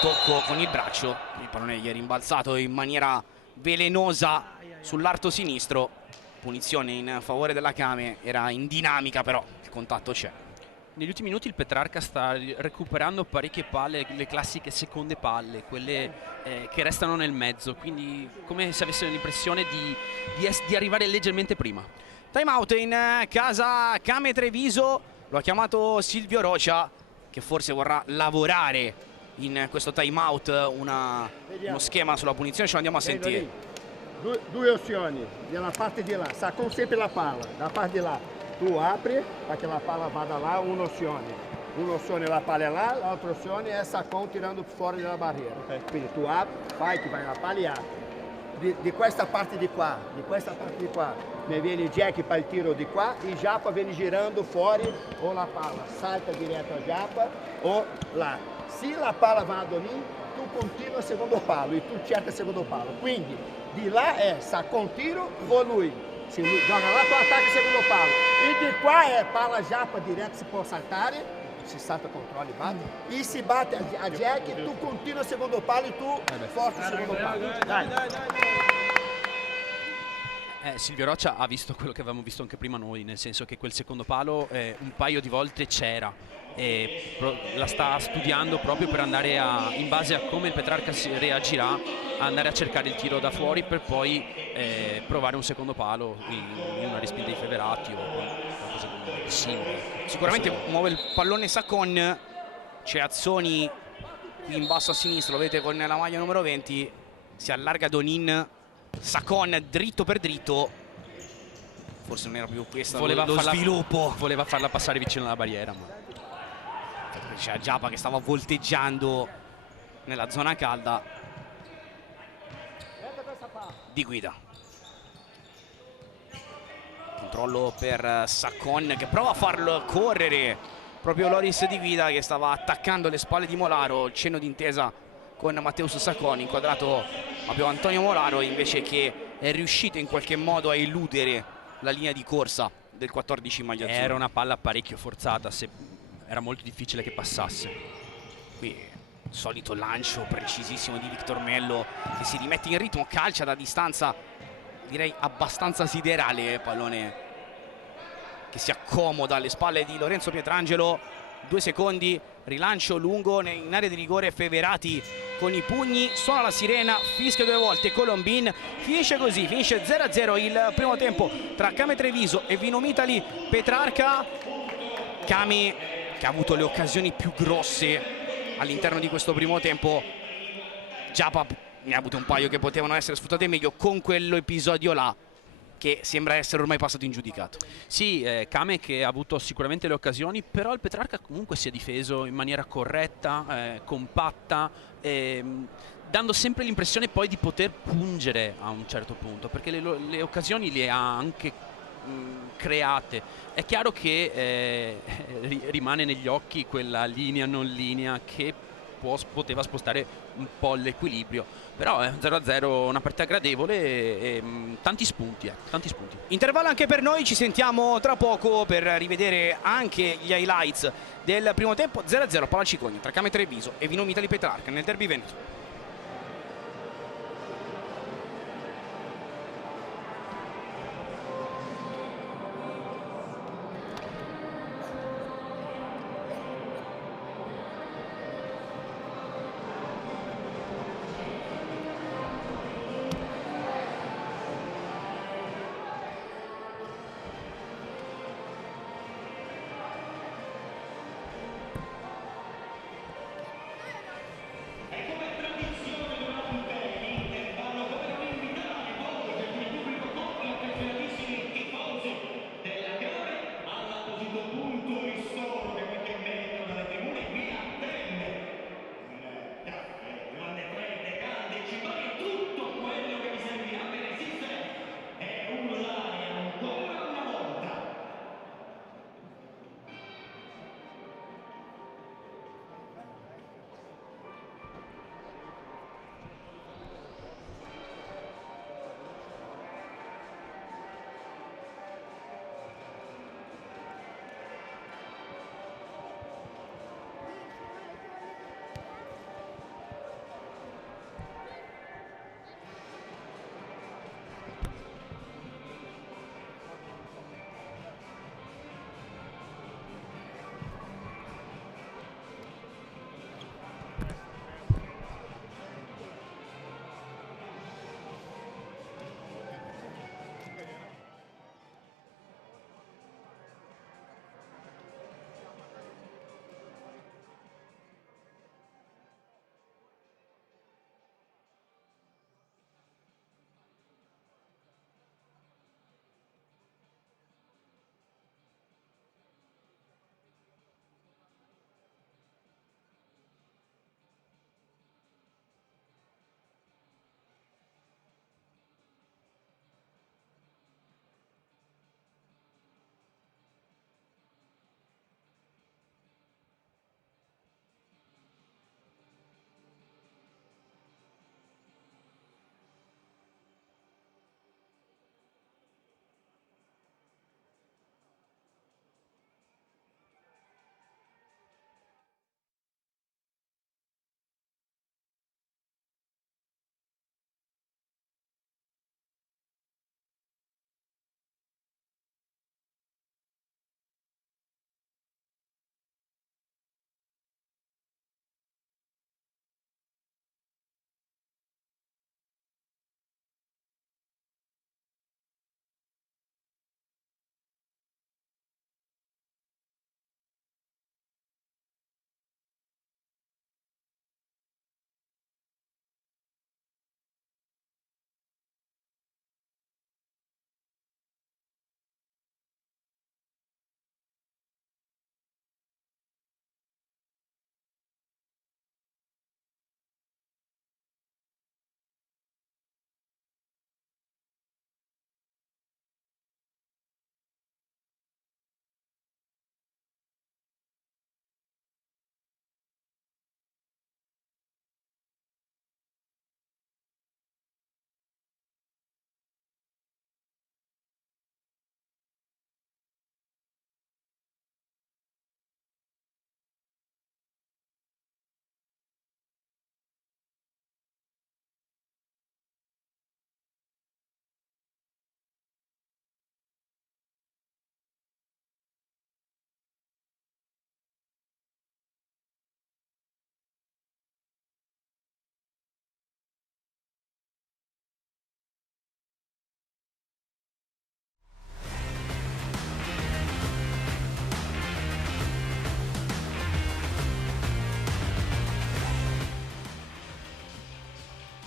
tocco con il braccio, il pallone gli è rimbalzato in maniera velenosa sull'arto sinistro. Punizione in favore della Kame, era in dinamica però il contatto c'è. Negli ultimi minuti il Petrarca sta recuperando parecchie palle, le classiche seconde palle, quelle che restano nel mezzo, quindi come se avessero l'impressione di arrivare leggermente prima. Time out in casa Kame Treviso, lo ha chiamato Silvio Rocha, che forse vorrà lavorare in questo time out uno schema sulla punizione, ce lo andiamo a sentire. Due opzioni, nella parte di là, Saccon sempre la palla, da parte di là tu apri para que a palla vada lá, uma opzione la palla è là, l'altra opzione è Saccon tirando fuori dalla barriera. Quindi tu apri, fai che vai la palla e apri. Di questa parte di qua, ne viene Jack para il tiro di qua e Japa viene girando fuori o la palla salta direto a Japa o là. Se la palla va a Donin, tu continua il secondo palo e tu cerca il secondo palo. Quindi di là è Saccon tiro o lui. Se lui joga lá, tu attacca il secondo palo. E di qua è palla Japa direto, si può saltare. Si salta, controle, bate. E se bate a Jack, tu continua il secondo palo e tu forza il secondo palo. Dai. Silvio Roccia ha visto quello che avevamo visto anche prima noi, nel senso che quel secondo palo un paio di volte c'era e la sta studiando proprio per andare in base a come il Petrarca reagirà, andare a cercare il tiro da fuori per poi provare un secondo palo in una respinta di Feverati o qualcosa di simile. Sicuramente muove il pallone Saccon, c'è Azzoni qui in basso a sinistra, lo vedete con la maglia numero 20, si allarga Donin, Saccon dritto per dritto, forse non era più questo lo sviluppo. Voleva farla passare vicino alla barriera, ma c'è Japa che stava volteggiando nella zona calda. Di guida, controllo per Saccon che prova a farlo correre proprio Loris Di Guida, che stava attaccando le spalle di Molaro. Cenno d'intesa con Matteus Saccon, inquadrato proprio Antonio Molaro invece, che è riuscito in qualche modo a eludere la linea di corsa del 14 maglia azzurra. era una palla parecchio forzata, era molto difficile che passasse. Qui solito lancio precisissimo di Victor Mello, che si rimette in ritmo, calcia da distanza direi abbastanza siderale, pallone che si accomoda alle spalle di Lorenzo Pietrangelo. 2 secondi, rilancio lungo in area di rigore, Feverati con i pugni, suona la sirena, fischia 2 volte Colombin, finisce così, finisce 0-0 il primo tempo tra Kame Treviso e Vinomitali Petrarca. Kame che ha avuto le occasioni più grosse all'interno di questo primo tempo, Japa ne ha avuto un paio che potevano essere sfruttate meglio, con quell'episodio là che sembra essere ormai passato in giudicato. Sì, Kame che ha avuto sicuramente le occasioni, però il Petrarca comunque si è difeso in maniera corretta, compatta, dando sempre l'impressione poi di poter pungere a un certo punto, perché le occasioni le ha anche create. È chiaro che rimane negli occhi quella linea non linea che poteva spostare un po' l'equilibrio, però è 0-0, una partita gradevole e tanti spunti, tanti spunti. Intervallo anche per noi, ci sentiamo tra poco per rivedere anche gli highlights del primo tempo. 0-0 Palacicogna tra Kame Treviso e Vinomitali Petrarca nel derby veneto.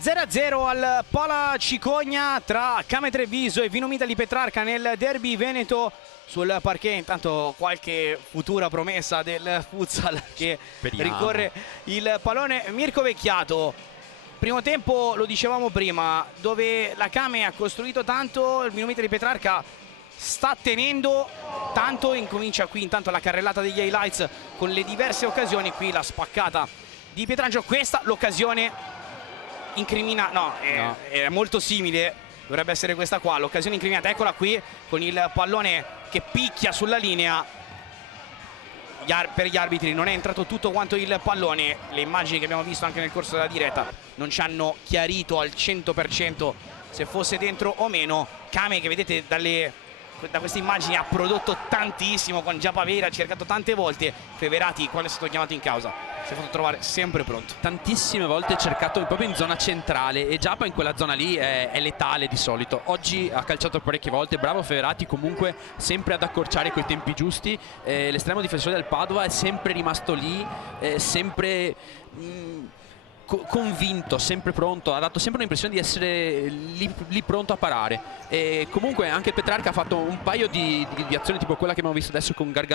0-0 al Pala Cicogna tra Kame Treviso e Vino Mita di Petrarca nel derby veneto sul parquet. Intanto qualche futura promessa del futsal che ricorre il pallone. Mirko Vecchiato, primo tempo, lo dicevamo prima, dove la Kame ha costruito tanto, il Vino Mita di Petrarca sta tenendo tanto. Incomincia qui intanto la carrellata degli highlights con le diverse occasioni. Qui la spaccata di Pietrangelo, questa l'occasione incriminata, è molto simile, dovrebbe essere questa qua, l'occasione incriminata, eccola qui con il pallone che picchia sulla linea. Per gli arbitri non è entrato tutto quanto il pallone, le immagini che abbiamo visto anche nel corso della diretta non ci hanno chiarito al 100% se fosse dentro o meno. Kame, che vedete da queste immagini, ha prodotto tantissimo con Giapavera, ha cercato tante volte. Feverati, quando è stato chiamato in causa, si è fatto trovare sempre pronto. Tantissime volte cercato proprio in zona centrale, e Giappa in quella zona lì è letale di solito. Oggi ha calciato parecchie volte, bravo Feverati comunque sempre ad accorciare quei tempi giusti. L'estremo difensore del Padova è sempre rimasto lì, sempre convinto, sempre pronto, ha dato sempre l'impressione di essere lì pronto a parare. E comunque anche Petrarca ha fatto un paio di azioni tipo quella che abbiamo visto adesso con Gargano.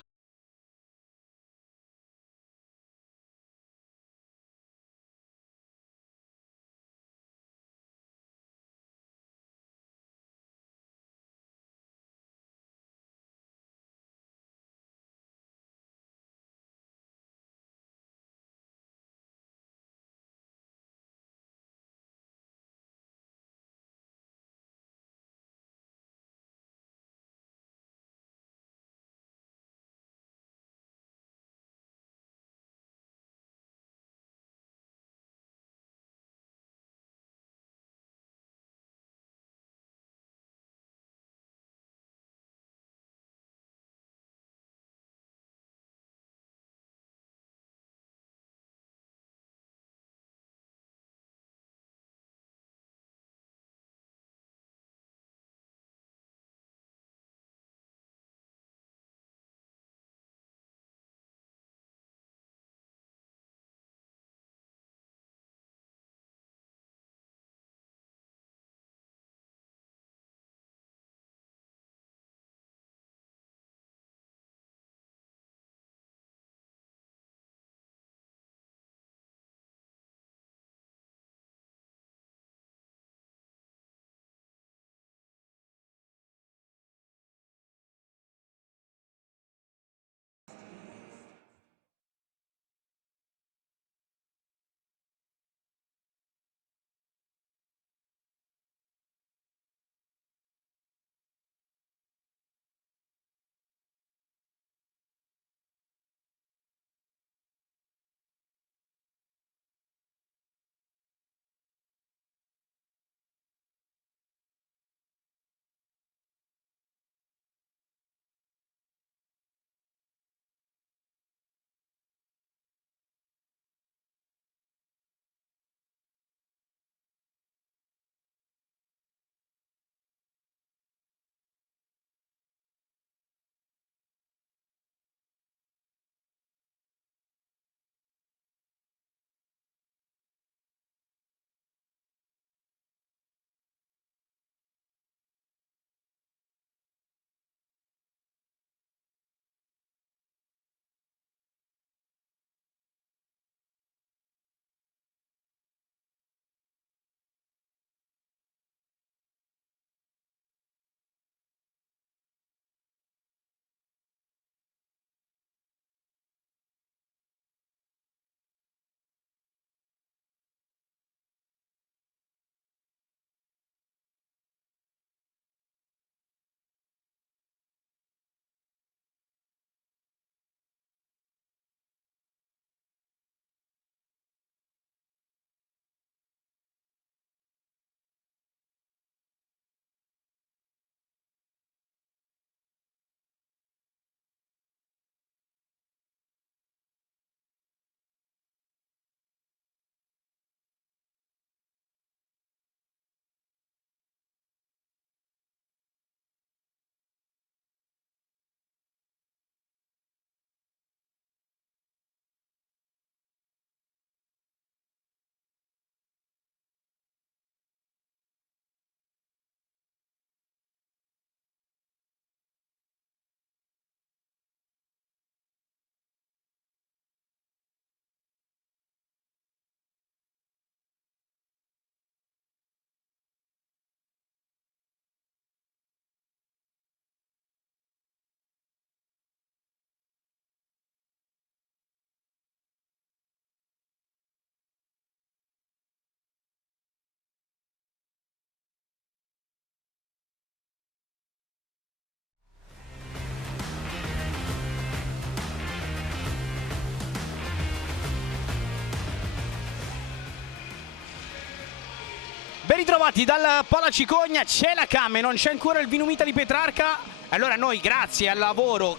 Ben ritrovati dal Palacicogna, c'è la Kame, non c'è ancora il Vinumita di Petrarca. Allora noi, grazie al lavoro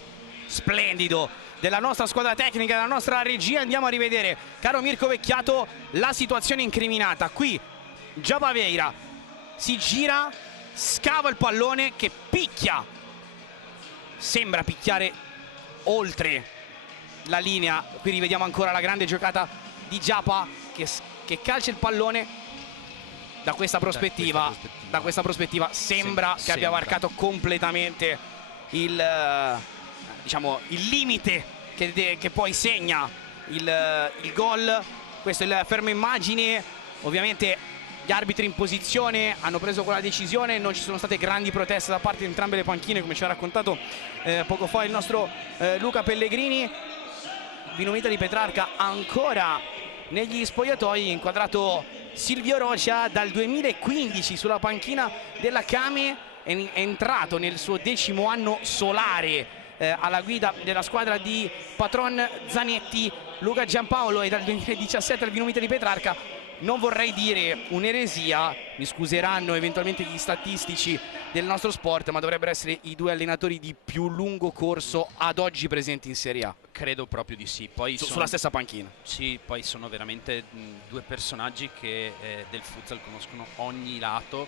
splendido della nostra squadra tecnica, della nostra regia, andiamo a rivedere, caro Mirko Vecchiato, la situazione incriminata. Qui Giapaveira si gira, scava il pallone che picchia, sembra picchiare oltre la linea. Qui rivediamo ancora la grande giocata di Giapa che calcia il pallone. Da questa prospettiva sembra che abbia varcato completamente il limite che poi segna il gol. Questo è il fermo immagine. Ovviamente gli arbitri in posizione hanno preso quella decisione, non ci sono state grandi proteste da parte di entrambe le panchine, come ci ha raccontato poco fa il nostro Luca Pellegrini. Vinumita di Petrarca ancora negli spogliatoi, inquadrato Silvio Rocia, dal 2015 sulla panchina della Kame, è entrato nel suo 10° anno solare alla guida della squadra di Patron Zanetti. Luca Giampaolo è dal 2017 al Vinumita di Petrarca. Non vorrei dire un'eresia, mi scuseranno eventualmente gli statistici del nostro sport, ma dovrebbero essere i 2 allenatori di più lungo corso ad oggi presenti in Serie A. Credo proprio di sì. Poi sulla stessa panchina. Sì, poi sono veramente 2 personaggi che del futsal conoscono ogni lato,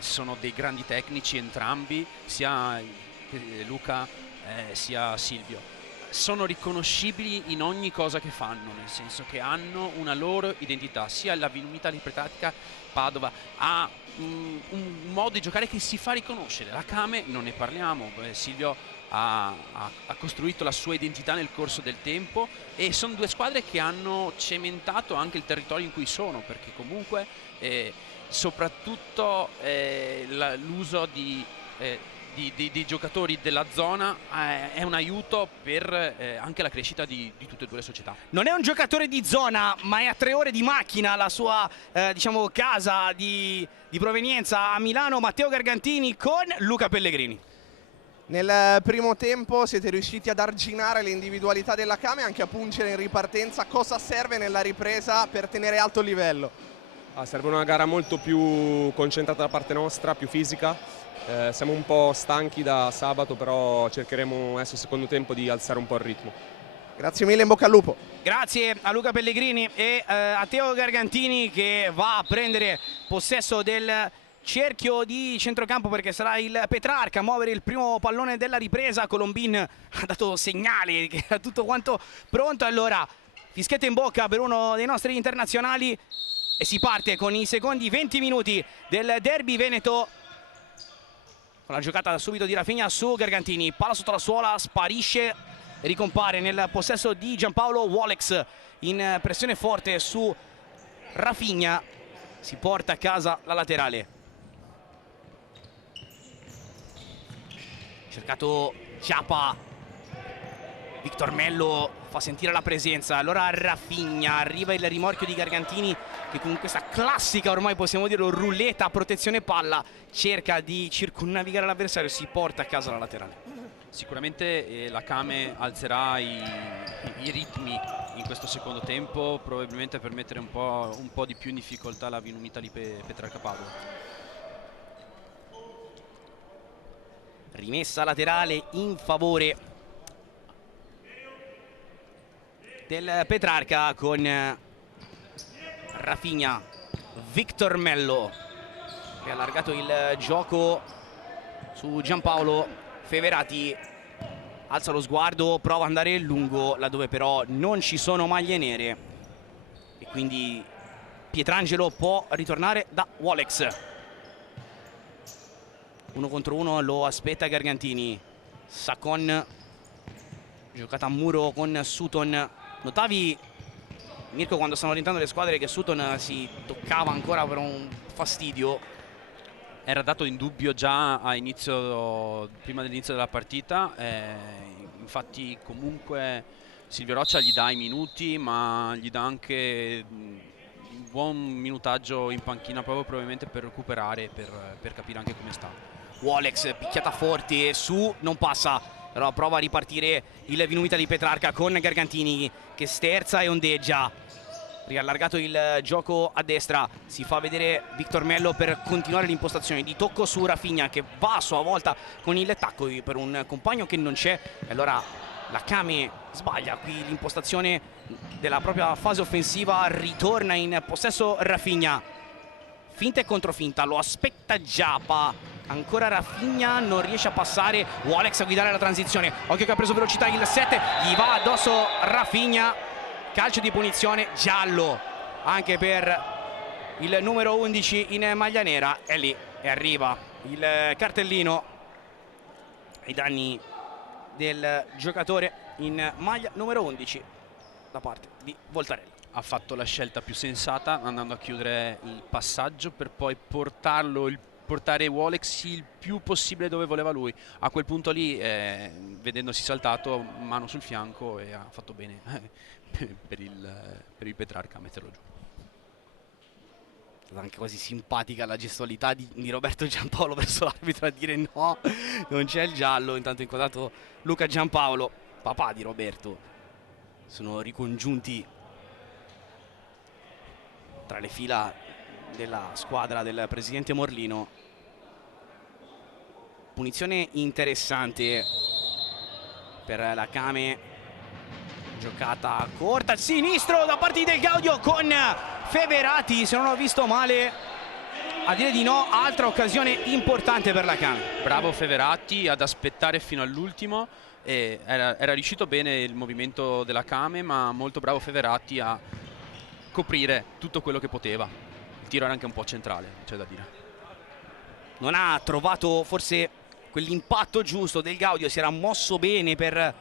sono dei grandi tecnici entrambi, sia Luca sia Silvio. Sono riconoscibili in ogni cosa che fanno, nel senso che hanno una loro identità. Sia la Vinumita di Petrarca Padova ha un modo di giocare che si fa riconoscere. La Kame non ne parliamo, Silvio ha costruito la sua identità nel corso del tempo, e sono 2 squadre che hanno cementato anche il territorio in cui sono, perché comunque soprattutto l'uso di giocatori della zona è un aiuto per anche la crescita di tutte e 2 le società. Non è un giocatore di zona, ma è a 3 ore di macchina la sua casa di provenienza a Milano. Matteo Gargantini con Luca Pellegrini. Nel primo tempo siete riusciti ad arginare le individualità della Kame, anche a pungere in ripartenza. Cosa serve nella ripresa per tenere alto il livello? Serve una gara molto più concentrata da parte nostra, più fisica. Siamo un po' stanchi da sabato, però cercheremo adesso il secondo tempo di alzare un po' il ritmo. Grazie mille, in bocca al lupo. Grazie a Luca Pellegrini e a Teo Gargantini, che va a prendere possesso del cerchio di centrocampo, perché sarà il Petrarca a muovere il primo pallone della ripresa. Colombin ha dato segnali che era tutto quanto pronto. Allora fischietta in bocca per uno dei nostri internazionali e si parte con i secondi 20 minuti del derby veneto. Con la giocata subito di Rafinha su Gargantini, palla sotto la suola, sparisce, ricompare nel possesso di Giampaolo. Wolex in pressione forte su Rafinha, si porta a casa la laterale. Cercato Giapa, Victor Mello fa sentire la presenza. Allora Rafinha, arriva il rimorchio di Gargantini, che con questa classica, ormai possiamo dire, rulletta a protezione palla cerca di circumnavigare l'avversario, si porta a casa la laterale. Sicuramente la Kame alzerà i ritmi in questo secondo tempo, probabilmente per mettere un po' di più in difficoltà la Vinumita di Petrarca Padova. Rimessa laterale in favore del Petrarca con Rafinha. Victor Mello che ha allargato il gioco su Giampaolo. Feverati alza lo sguardo, prova ad andare lungo laddove però non ci sono maglie nere e quindi Pietrangelo può ritornare da Wolex. 1 contro 1 lo aspetta Gargantini. Sacon, giocata a muro con Sutton. Notavi, Mirko, quando stanno rientrando le squadre, che Sutton si toccava ancora per un fastidio? Era dato in dubbio già prima dell'inizio della partita, infatti comunque Silvio Rocia gli dà i minuti, ma gli dà anche un buon minutaggio in panchina, proprio probabilmente per recuperare, per capire anche come sta. Wolex, picchiata forte su, non passa, però prova a ripartire il Vinumita di Petrarca con Gargantini che sterza e ondeggia. riallargato il gioco a destra, si fa vedere Victor Mello per continuare l'impostazione di tocco su Rafinha, che va a sua volta con il tacco per un compagno che non c'è, e allora la Kame sbaglia qui l'impostazione della propria fase offensiva, ritorna in possesso Rafinha, finta e controfinta, lo aspetta Giapa, ancora Rafinha, non riesce a passare, Wolex a guidare la transizione, occhio che ha preso velocità il 7, gli va addosso Rafinha, calcio di punizione, giallo anche per il numero 11 in maglia nera, e lì e arriva il cartellino ai danni del giocatore in maglia numero 11 da parte di Voltarella. Ha fatto la scelta più sensata andando a chiudere il passaggio per poi portare Wolex il più possibile dove voleva lui. A quel punto lì, vedendosi saltato, mano sul fianco, e ha fatto bene per il Petrarca a metterlo giù. È stata anche quasi simpatica la gestualità di Roberto Giampaolo verso l'arbitro a dire no, non c'è il giallo. Intanto inquadrato Luca Giampaolo, papà di Roberto. Sono ricongiunti tra le fila della squadra del presidente Morlino. Punizione interessante per la Kame, giocata corta al sinistro da parte del Gaudio con Feverati, se non ho visto male, a dire di no. Altra occasione importante per la Kame. Bravo Feverati ad aspettare fino all'ultimo, e era riuscito bene il movimento della Kame, ma molto bravo Feverati a coprire tutto quello che poteva. Il tiro era anche un po' centrale, c'è da dire. Non ha trovato forse quell'impatto giusto del Gaudio, si era mosso bene per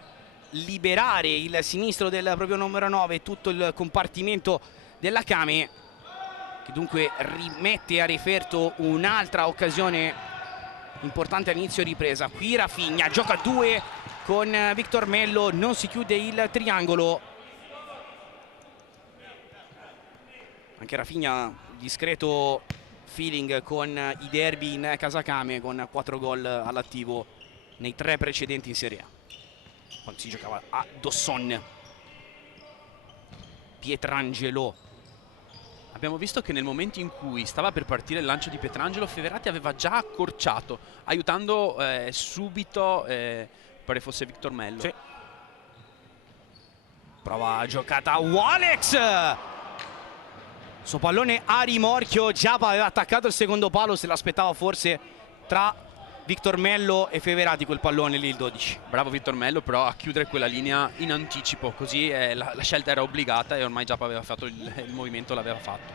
liberare il sinistro del proprio numero 9 e tutto il compartimento della Kame, che dunque rimette a referto un'altra occasione importante all'inizio ripresa. Qui Rafinha gioca a 2 con Victor Mello, non si chiude il triangolo. Anche Rafinha discreto feeling con i derby in casa Kame, con 4 gol all'attivo nei 3 precedenti in Serie A, quando si giocava a Dosson. Pietrangelo. Abbiamo visto che nel momento in cui stava per partire il lancio di Pietrangelo, Feverati aveva già accorciato, aiutando subito, pare fosse Victor Mello. Sì. Prova giocata Wolex, suo pallone a rimorchio. Giapa aveva attaccato il secondo palo, se l'aspettava forse tra Victor Mello e Feverati quel pallone lì, il 12. Bravo Victor Mello però a chiudere quella linea in anticipo, così la scelta era obbligata e ormai Giapa aveva fatto il movimento, l'aveva fatto.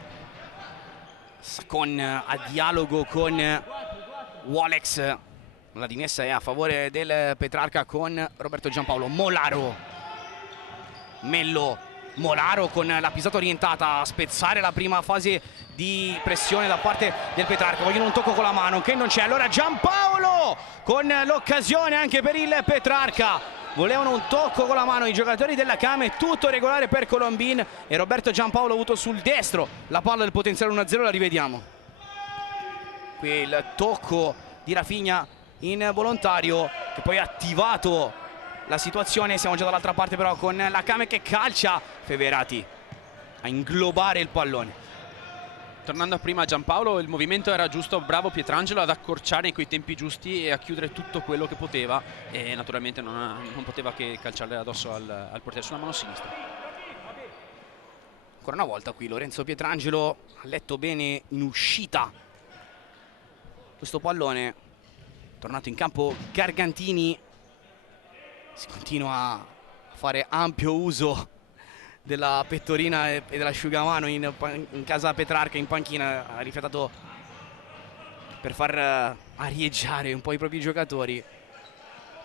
Con a dialogo con Wolex, la dimessa è a favore del Petrarca con Roberto Giampaolo. Molaro, Mello, Molaro con la pisata orientata a spezzare la prima fase di pressione da parte del Petrarca. Vogliono un tocco con la mano che non c'è, allora Giampaolo con l'occasione anche per il Petrarca. Volevano un tocco con la mano i giocatori della Kame, tutto regolare per Colombin, e Roberto Giampaolo ha avuto sul destro la palla del potenziale 1-0. La rivediamo. Qui il tocco di Rafinha involontario che poi ha attivato la situazione. Siamo già dall'altra parte però con la Kame che calcia Feverati a inglobare il pallone. Tornando a prima Giampaolo, il movimento era giusto, bravo Pietrangelo ad accorciare in quei tempi giusti e a chiudere tutto quello che poteva, e naturalmente non poteva che calciarle addosso al portiere sulla mano sinistra. Ancora una volta qui Lorenzo Pietrangelo ha letto bene in uscita questo pallone. Tornato in campo Gargantini, si continua a fare ampio uso della pettorina e dell'asciugamano in casa Petrarca, in panchina. Ha rifiatato per far arieggiare un po' i propri giocatori.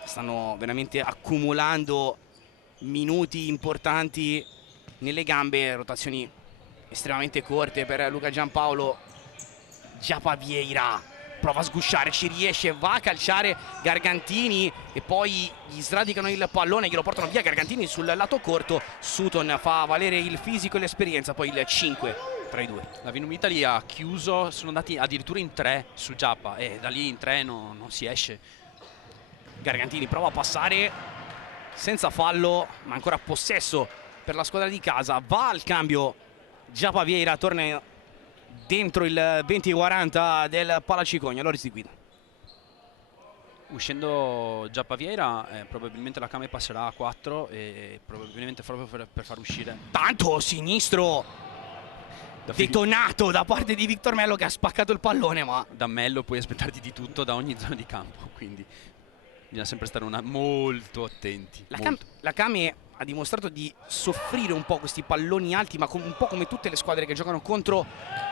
Stanno veramente accumulando minuti importanti nelle gambe, rotazioni estremamente corte per Luca Giampaolo. Giapa Vieira prova a sgusciare, ci riesce, va a calciare Gargantini e poi gli sradicano il pallone, glielo portano via. Gargantini sul lato corto, Sutton fa valere il fisico e l'esperienza, poi il 5 tra i due. La Vinum Italy ha chiuso, sono andati addirittura in 3 su Giappa e da lì in 3 non si esce. Gargantini prova a passare senza fallo, ma ancora possesso per la squadra di casa. Va al cambio Giappa Vieira torna dentro il 20-40 del Palacicogna. Loris di guida. Uscendo Giappa Vieira, probabilmente la Kame passerà a 4 e probabilmente proprio per far uscire. Tanto sinistro detonato da parte di Victor Mello, che ha spaccato il pallone, ma Da Mello puoi aspettarti di tutto da ogni zona di campo, quindi bisogna sempre stare molto attenti. la Kame ha dimostrato di soffrire un po' questi palloni alti, ma un po' come tutte le squadre che giocano contro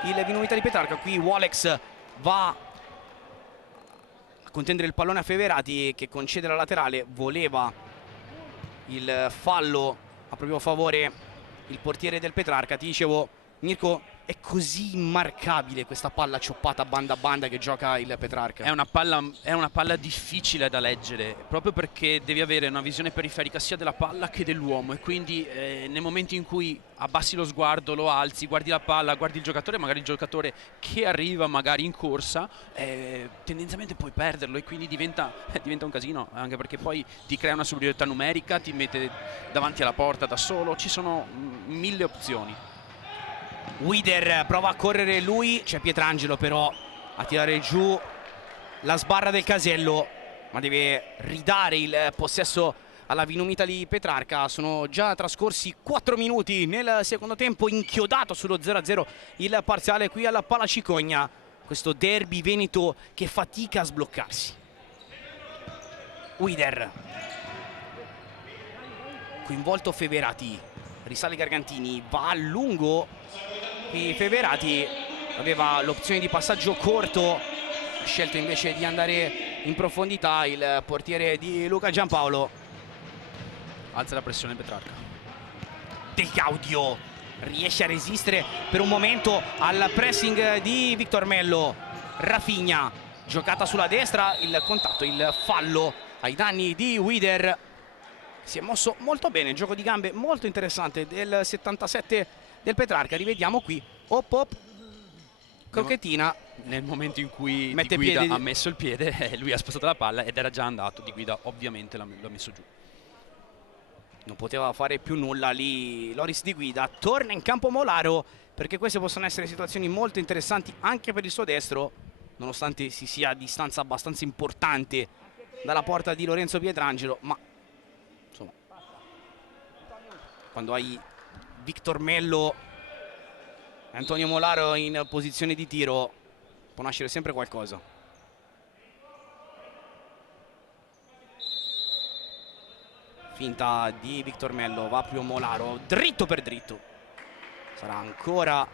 il Vinomita di Petrarca. Qui Wolex va a contendere il pallone a Feverati, che concede la laterale. Voleva il fallo a proprio favore il portiere del Petrarca. Ti dicevo, Mirko, è così immarcabile questa palla cioppata banda a banda che gioca il Petrarca. È una palla difficile da leggere, proprio perché devi avere una visione periferica sia della palla che dell'uomo, e quindi nel momento in cui abbassi lo sguardo, lo alzi, guardi la palla, guardi il giocatore, magari il giocatore che arriva magari in corsa, tendenzialmente puoi perderlo, e quindi diventa un casino, anche perché poi ti crea una superiorità numerica, ti mette davanti alla porta da solo, ci sono 1000 opzioni. Wider prova a correre lui, c'è Pietrangelo però a tirare giù la sbarra del casello, ma deve ridare il possesso alla Vinomita Petrarca. Sono già trascorsi 4 minuti nel secondo tempo, inchiodato sullo 0-0 il parziale qui alla Palacicogna. Questo derby veneto che fatica a sbloccarsi. Wider, coinvolto Feverati, risale Gargantini, va a lungo. Qui Feverati aveva l'opzione di passaggio corto, ha scelto invece di andare in profondità il portiere di Luca Giampaolo. Alza la pressione Petrarca. Del Gaudio riesce a resistere per un momento al pressing di Victor Mello. Rafinha, giocata sulla destra, il contatto, il fallo ai danni di Wider. Si è mosso molto bene, gioco di gambe molto interessante del 77 del Petrarca. Rivediamo qui, op, crocchettina. Nel momento in cui Mette Di Guida piede ha messo il piede, lui ha spostato la palla ed era già andato. Di Guida ovviamente l'ha messo giù. Non poteva fare più nulla lì Loris Di Guida. Torna in campo Molaro, perché queste possono essere situazioni molto interessanti anche per il suo destro, nonostante si sia a distanza abbastanza importante dalla porta di Lorenzo Pietrangelo. Ma insomma, quando hai Victor Mello e Antonio Molaro in posizione di tiro, può nascere sempre qualcosa. Finta di Victor Mello, va più Molaro, dritto per dritto. Sarà ancora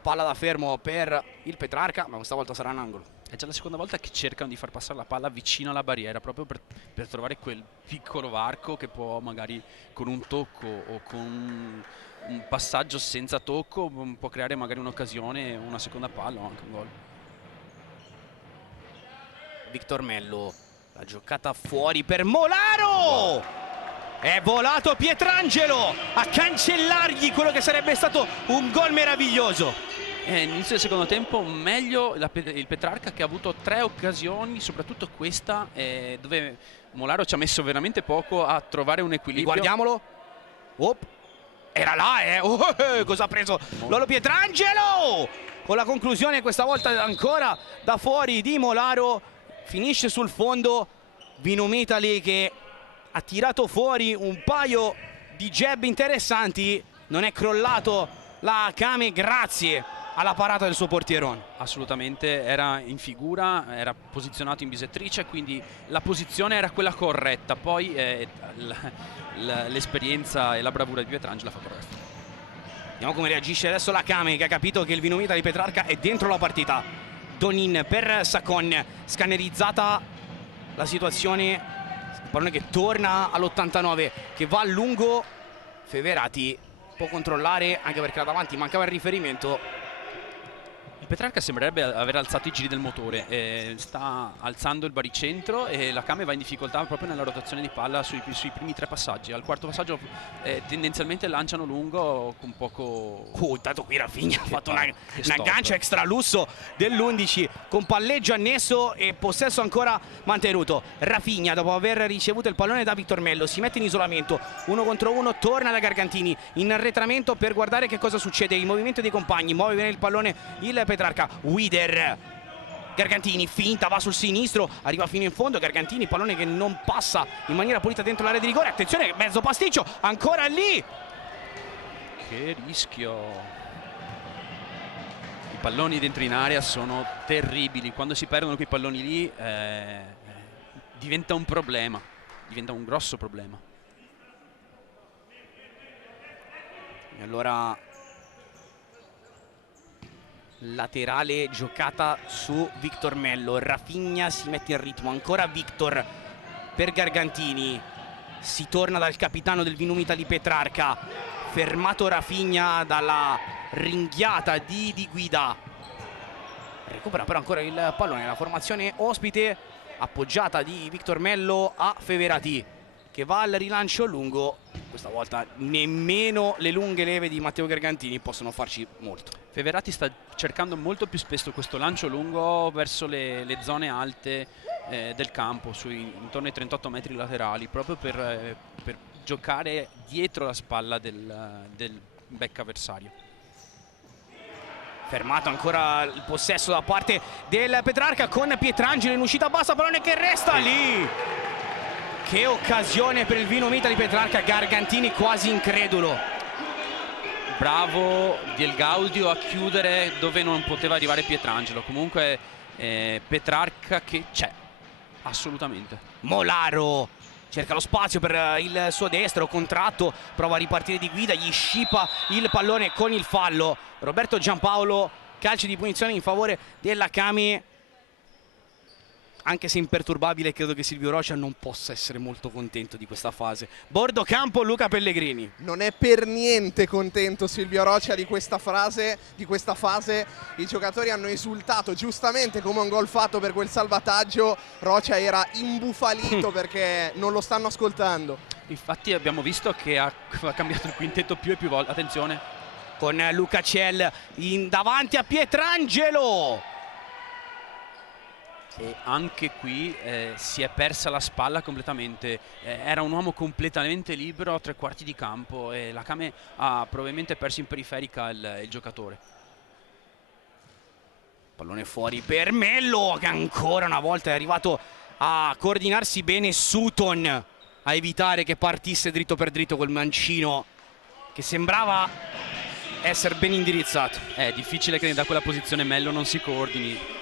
palla da fermo per il Petrarca, ma questa volta sarà un angolo. È già la seconda volta che cercano di far passare la palla vicino alla barriera, proprio per trovare quel piccolo varco che può magari con un tocco o con un passaggio senza tocco può creare magari un'occasione, una seconda palla o anche un gol. Victor Mello, la giocata fuori per Molaro! È volato Pietrangelo a cancellargli quello che sarebbe stato un gol meraviglioso. Inizio del secondo tempo meglio il Petrarca, che ha avuto 3 occasioni, soprattutto questa dove Molaro ci ha messo veramente poco a trovare un equilibrio. Guardiamolo. Era là, cosa ha preso Lolo Pietrangelo? Con la conclusione questa volta ancora da fuori di Molaro. Finisce sul fondo Vinomitali, che ha tirato fuori un paio di jab interessanti. Non è crollato la Kame grazie alla parata del suo portierone. Assolutamente, era in figura, era posizionato in bisettrice, quindi la posizione era quella corretta. Poi l'esperienza e la bravura di Pietrangelo ha fatto il resto. Vediamo come reagisce adesso la Kame, che ha capito che il Vinomita di Petrarca è dentro la partita. Donin per Sacon, scannerizzata la situazione, pallone che torna all'89, che va a lungo. Feverati può controllare, anche perché là davanti mancava il riferimento. Petrarca sembrerebbe aver alzato i giri del motore, sta alzando il baricentro e la Kame va in difficoltà proprio nella rotazione di palla sui primi 3 passaggi. Al quarto passaggio tendenzialmente lanciano lungo con poco... Intanto qui Rafinha ha fatto un stop. aggancio extra lusso dell'11 con palleggio annesso e possesso ancora mantenuto. Rafinha, dopo aver ricevuto il pallone da Victor Mello, si mette in isolamento, 1 contro 1, torna da Gargantini in arretramento per guardare che cosa succede. Il movimento dei compagni, muove bene il pallone il Petrarca. Wider, Gargantini finta, va sul sinistro, arriva fino in fondo. Gargantini, pallone che non passa in maniera pulita dentro l'area di rigore. Attenzione, mezzo pasticcio, ancora lì. Che rischio. I palloni dentro in area sono terribili, quando si perdono quei palloni lì diventa un problema, diventa un grosso problema. E allora laterale giocata su Victor Mello. Rafinha si mette in ritmo, ancora Victor per Gargantini, si torna dal capitano del Vinum Italy Petrarca, fermato Rafinha dalla ringhiata di Guida, recupera però ancora il pallone. La formazione ospite appoggiata di Victor Mello a Feverati, che va al rilancio lungo. Questa volta nemmeno le lunghe leve di Matteo Gargantini possono farci molto. Feverati sta cercando molto più spesso questo lancio lungo verso le zone alte del campo, intorno ai 38 metri laterali, proprio per giocare dietro la spalla del back avversario. Fermato ancora il possesso da parte del Petrarca con Pietrangelo in uscita bassa, pallone che resta lì. Che occasione per il Vinum Italy Petrarca, Gargantini quasi incredulo. Bravo Del Gaudio a chiudere dove non poteva arrivare Pietrangelo. Comunque Petrarca che c'è, assolutamente. Molaro cerca lo spazio per il suo destro, contratto, prova a ripartire di Guida, gli scipa il pallone con il fallo. Roberto Giampaolo, calcio di punizione in favore della Kame. Anche se imperturbabile, credo che Silvio Rocha non possa essere molto contento di questa fase. Bordo campo, Luca Pellegrini. Non è per niente contento Silvio Rocha di questa fase. I giocatori hanno esultato giustamente come un gol fatto per quel salvataggio. Rocha era imbufalito perché non lo stanno ascoltando. Infatti abbiamo visto che ha cambiato il quintetto più e più volte. Attenzione, con Luca Ciel in davanti a Pietrangelo. E anche qui si è persa la spalla completamente. Era un uomo completamente libero a 3/4 di campo e la Kame ha probabilmente perso in periferica il giocatore. Pallone fuori per Mello, che ancora una volta è arrivato a coordinarsi bene Sutton, a evitare che partisse dritto per dritto col mancino che sembrava essere ben indirizzato. È difficile che da quella posizione Mello non si coordini.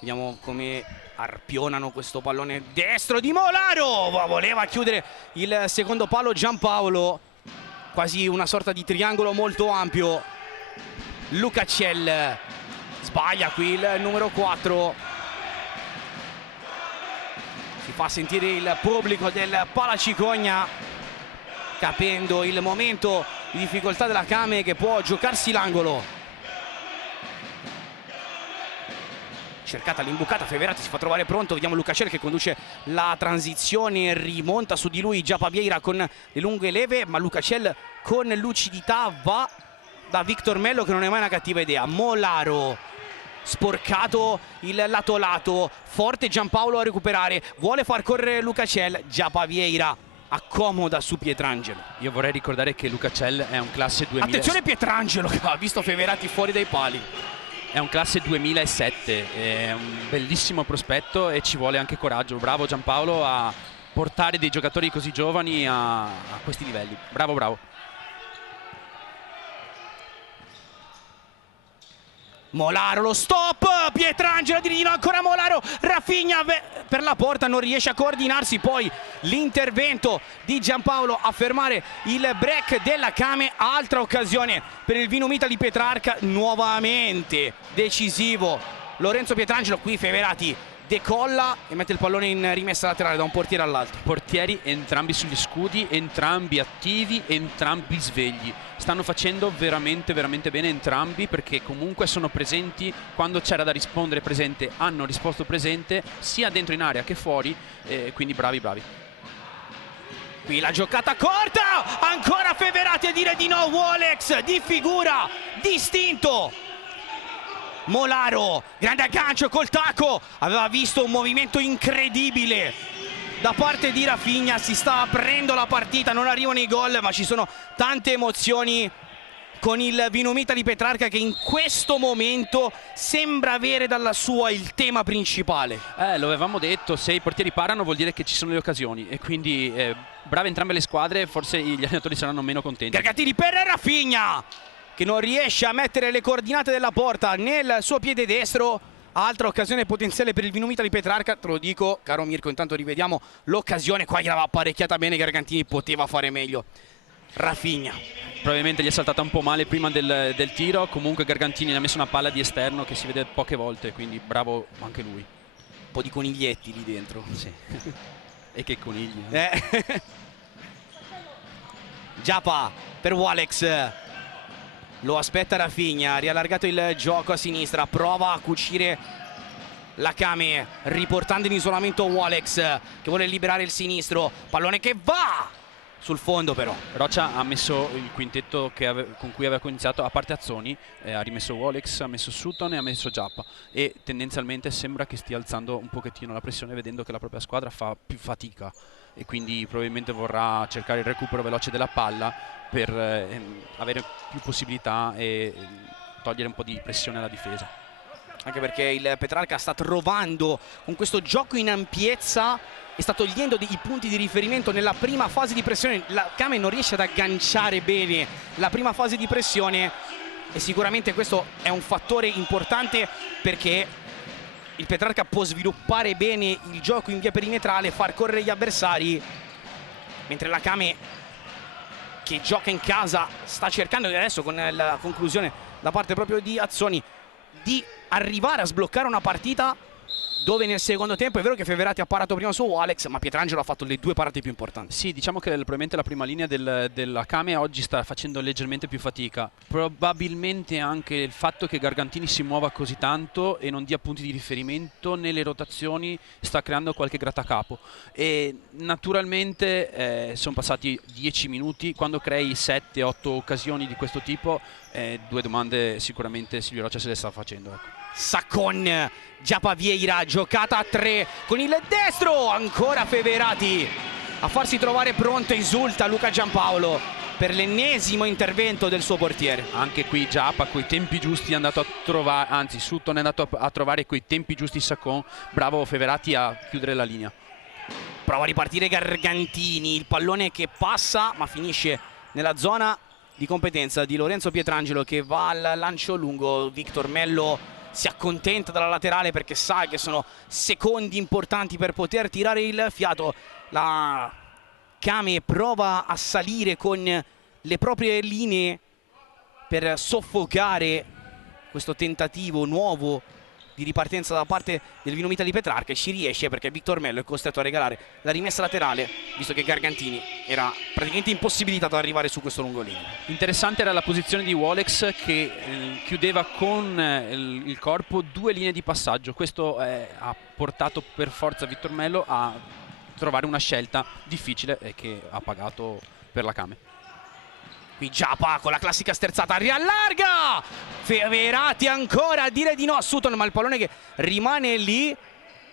Vediamo come arpionano questo pallone destro di Molaro. Voleva chiudere il secondo palo Giampaolo, quasi una sorta di triangolo molto ampio. Luca Ciel sbaglia qui il numero 4. Si fa sentire il pubblico del Palacicogna, capendo il momento di difficoltà della Kame, che può giocarsi l'angolo. Cercata l'imbucata, Feverati si fa trovare pronto. Vediamo Luca Ciel che conduce la transizione, rimonta su di lui Giappa Vieira con le lunghe leve, ma Luca Ciel con lucidità va da Victor Mello, che non è mai una cattiva idea. Molaro sporcato il lato, forte Giampaolo a recuperare, vuole far correre Luca Ciel, Giappa Vieira accomoda su Pietrangelo. Io vorrei ricordare che Luca Ciel è un classe 2000. Attenzione Pietrangelo che ha visto Feverati fuori dai pali. È un classe 2007, è un bellissimo prospetto e ci vuole anche coraggio. Bravo Giampaolo a portare dei giocatori così giovani a questi livelli. Bravo, bravo. Molaro, lo stop, Pietrangelo di Rino, ancora Molaro, Rafinha per la porta, non riesce a coordinarsi, poi l'intervento di Giampaolo a fermare il break della Kame. Altra occasione per il Vinum Italy Petrarca, nuovamente decisivo Lorenzo Pietrangelo. Qui Feverati decolla e mette il pallone in rimessa laterale da un portiere all'altro. Portieri entrambi sugli scudi, entrambi attivi, entrambi svegli. Stanno facendo veramente bene entrambi, perché comunque sono presenti quando c'era da rispondere presente, hanno risposto presente sia dentro in area che fuori, quindi bravi. Qui la giocata corta, ancora Feverati a dire di no. Wolex di figura, distinto. Molaro, grande aggancio col tacco, aveva visto un movimento incredibile da parte di Rafinha, si sta aprendo la partita, non arrivano i gol ma ci sono tante emozioni con il Vinomita di Petrarca, che in questo momento sembra avere dalla sua il tema principale. Lo avevamo detto, se i portieri parano vuol dire che ci sono le occasioni, e quindi brave entrambe le squadre, forse gli allenatori saranno meno contenti. Gargantini per Rafinha, che non riesce a mettere le coordinate della porta nel suo piede destro. Altra occasione potenziale per il Vinomita di Petrarca, te lo dico caro Mirko, intanto rivediamo l'occasione, qua gliel'aveva apparecchiata bene Gargantini, poteva fare meglio. Rafinha probabilmente gli è saltata un po' male prima del tiro, comunque Gargantini ha messo una palla di esterno che si vede poche volte, quindi bravo anche lui. Un po' di coniglietti lì dentro. Sì. E che conigli. Giappa per Wolex, lo aspetta Rafinha, ha riallargato il gioco a sinistra, prova a cucire la Kame, riportando in isolamento Wolex che vuole liberare il sinistro, pallone che va sul fondo però. Roccia ha messo il quintetto con cui aveva iniziato, a parte Azzoni, ha rimesso Wolex, ha messo Sutton e ha messo Giappa, e tendenzialmente sembra che stia alzando un pochettino la pressione, vedendo che la propria squadra fa più fatica, e quindi probabilmente vorrà cercare il recupero veloce della palla per avere più possibilità e togliere un po' di pressione alla difesa. Anche perché il Petrarca sta trovando con questo gioco in ampiezza e sta togliendo dei punti di riferimento nella prima fase di pressione. La Kame non riesce ad agganciare bene la prima fase di pressione, e sicuramente questo è un fattore importante, perché il Petrarca può sviluppare bene il gioco in via perimetrale, far correre gli avversari, mentre la Kame, che gioca in casa, sta cercando adesso, con la conclusione da parte proprio di Azzoni, di arrivare a sbloccare una partita dove nel secondo tempo è vero che Feverati ha parato prima su Wolex, ma Pietrangelo ha fatto le due parate più importanti. Sì, diciamo che probabilmente la prima linea della Kame oggi sta facendo leggermente più fatica, probabilmente anche il fatto che Gargantini si muova così tanto e non dia punti di riferimento nelle rotazioni sta creando qualche grattacapo, e naturalmente sono passati 10 minuti, quando crei 7-8 occasioni di questo tipo, due domande sicuramente Silvio Roccia se le sta facendo, ecco. Saccon, Giappa Vieira, giocata a 3 con il destro, ancora Feverati a farsi trovare pronto, esulta Luca Giampaolo per l'ennesimo intervento del suo portiere. Anche qui Giappa coi tempi giusti è andato a trovare, anzi Sutton è andato a trovare coi tempi giusti Saccon, bravo Feverati a chiudere la linea. Prova a ripartire Gargantini, il pallone che passa ma finisce nella zona di competenza di Lorenzo Pietrangelo, che va al lancio lungo. Victor Mello si accontenta dalla laterale perché sa che sono secondi importanti per poter tirare il fiato. La Kame prova a salire con le proprie linee per soffocare questo tentativo nuovo di ripartenza da parte del Vinomita di Petrarca, e ci riesce perché Victor Mello è costretto a regalare la rimessa laterale, visto che Gargantini era praticamente impossibilitato ad arrivare su questo lungolineo. Interessante era la posizione di Wolex, che chiudeva con il corpo due linee di passaggio. Questo ha portato per forza Victor Mello a trovare una scelta difficile e che ha pagato per la Kame. Qui Giappa con la classica sterzata, riallarga Feverati ancora a dire di no a Sutton, ma il pallone che rimane lì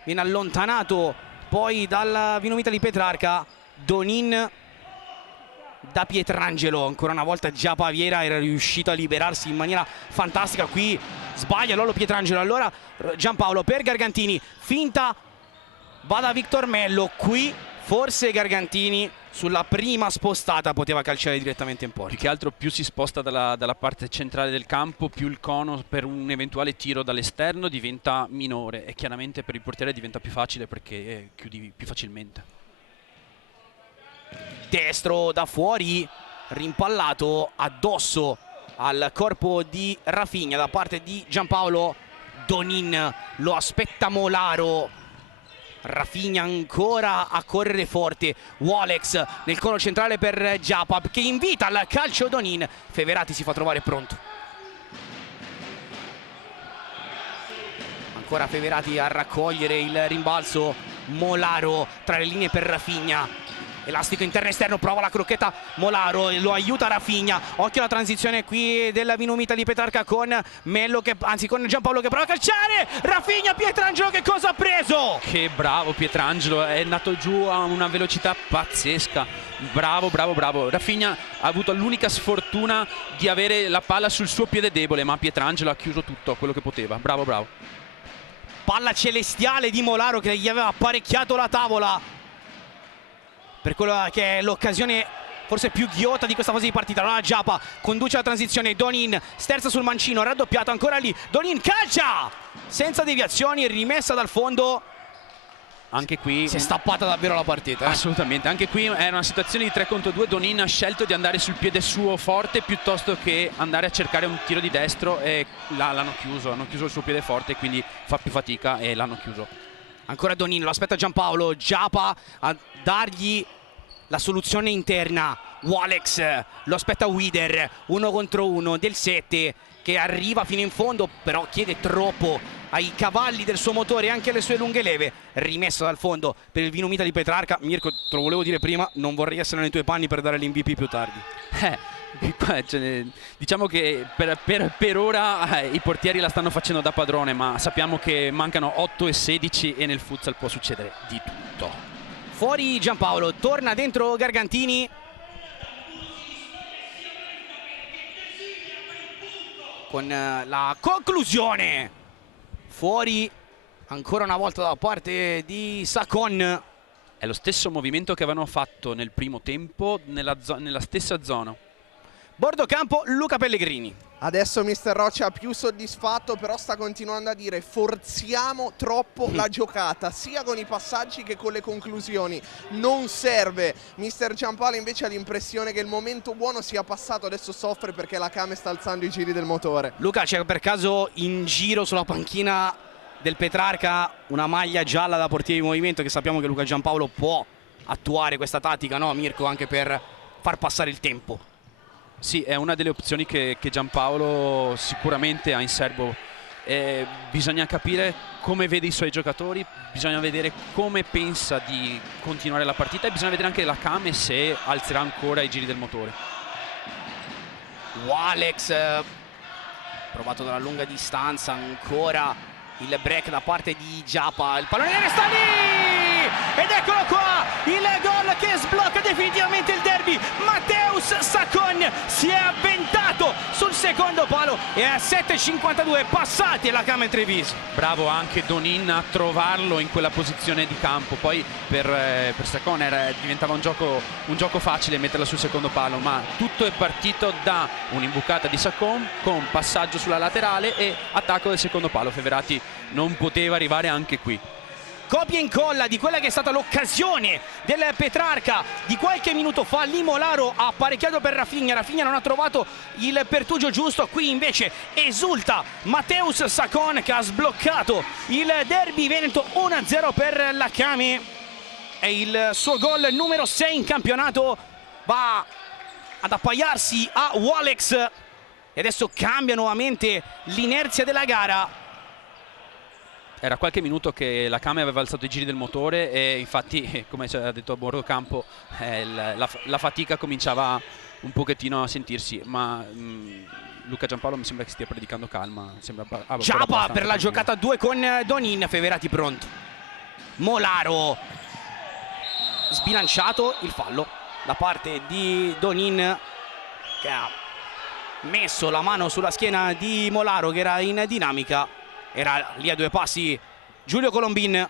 viene allontanato poi dal Vinomita di Petrarca. Donin da Pietrangelo, ancora una volta Giappa Vieira era riuscito a liberarsi in maniera fantastica. Qui sbaglia Lolo Pietrangelo, allora Giampaolo per Gargantini, finta, va da Victor Mello. Qui forse Gargantini sulla prima spostata poteva calciare direttamente in porta. Più che altro più si sposta dalla parte centrale del campo, più il cono per un eventuale tiro dall'esterno diventa minore, e chiaramente per il portiere diventa più facile perché chiudi più facilmente. Destro da fuori, rimpallato addosso al corpo di Rafinha da parte di Giampaolo. Donin lo aspetta Molaro, Rafinha ancora a correre forte, Walex nel cono centrale per Giapa che invita al calcio Donin. Feverati si fa trovare pronto. Ancora Feverati a raccogliere il rimbalzo, Molaro tra le linee per Rafinha. Elastico interno esterno, prova la crocchetta Molaro, lo aiuta Rafinha. Occhio alla transizione qui della Vinumita di Petrarca con Mello che, anzi con Giampaolo che prova a calciare. Rafinha, Pietrangelo che cosa ha preso? Che bravo Pietrangelo, è andato giù a una velocità pazzesca. Bravo, bravo, bravo. Rafinha ha avuto l'unica sfortuna di avere la palla sul suo piede debole, ma Pietrangelo ha chiuso tutto quello che poteva. Bravo, bravo. Palla celestiale di Molaro che gli aveva apparecchiato la tavola per quella che è l'occasione forse più ghiotta di questa fase di partita. Allora Giapa conduce la transizione, Donin sterza sul mancino, raddoppiato ancora lì, Donin calcia senza deviazioni, rimessa dal fondo. Anche qui si è stappata davvero la partita. Assolutamente, anche qui era una situazione di 3 contro 2. Donin ha scelto di andare sul piede suo forte piuttosto che andare a cercare un tiro di destro e l'hanno chiuso il suo piede forte, quindi fa più fatica e l'hanno chiuso. Ancora Donin, lo aspetta Giampaolo, Giapa a dargli la soluzione interna. Walex lo aspetta Wider, 1 contro 1 del 7 che arriva fino in fondo, però chiede troppo ai cavalli del suo motore e anche alle sue lunghe leve. Rimesso dal fondo per il Vinumita di Petrarca. Mirko, te lo volevo dire prima, non vorrei essere nei tuoi panni per dare l'MVP più tardi. Diciamo che per ora i portieri la stanno facendo da padrone, ma sappiamo che mancano 8 e 16 e nel futsal può succedere di tutto. Fuori Giampaolo, torna dentro Gargantini. Con la conclusione. Fuori ancora una volta da parte di Sacon. È lo stesso movimento che avevano fatto nel primo tempo nella stessa zona. Bordo campo Luca Pellegrini. Adesso mister Roccia più soddisfatto, però sta continuando a dire forziamo troppo la giocata, sia con i passaggi che con le conclusioni. Non serve. Mister Giampaolo invece ha l'impressione che il momento buono sia passato, adesso soffre perché la Kame sta alzando i giri del motore. Luca, c'è per caso in giro sulla panchina del Petrarca una maglia gialla da portiere di movimento, che sappiamo che Luca Giampaolo può attuare questa tattica, no Mirko, anche per far passare il tempo? Sì, è una delle opzioni che Giampaolo sicuramente ha in serbo. Bisogna capire come vede i suoi giocatori, bisogna vedere come pensa di continuare la partita e bisogna vedere anche la Kame se alzerà ancora i giri del motore. Walex provato dalla lunga distanza, ancora il break da parte di Giapa, il pallone resta lì ed eccolo qua il gol che sblocca definitivamente il derby. Mateusz Sacon si è avventato sul secondo palo e a 7:52 passati la Kame Treviso. Bravo anche Donin a trovarlo in quella posizione di campo. Poi per Sacon diventava un gioco facile metterla sul secondo palo, ma tutto è partito da un'imbucata di Sacon con passaggio sulla laterale e attacco del secondo palo. Feverati non poteva arrivare anche qui. Copia e incolla di quella che è stata l'occasione del Petrarca di qualche minuto fa. Lì Molaro ha apparecchiato per Rafinha, Rafinha non ha trovato il pertugio giusto, qui invece esulta Mateusz Sacon che ha sbloccato il derby veneto. 1-0 per la Kame, è il suo gol numero 6 in campionato, va ad appaiarsi a Walex e adesso cambia nuovamente l'inerzia della gara. Era qualche minuto che la Kame aveva alzato i giri del motore e infatti, come ci ha detto a bordo campo, la fatica cominciava un pochettino a sentirsi, ma Luca Giampaolo mi sembra che stia predicando calma. Giapa per la giocata a 2 con Donin. Feverati pronto. Molaro sbilanciato, il fallo da parte di Donin che ha messo la mano sulla schiena di Molaro che era in dinamica. Era lì a 2 passi Giulio Colombin.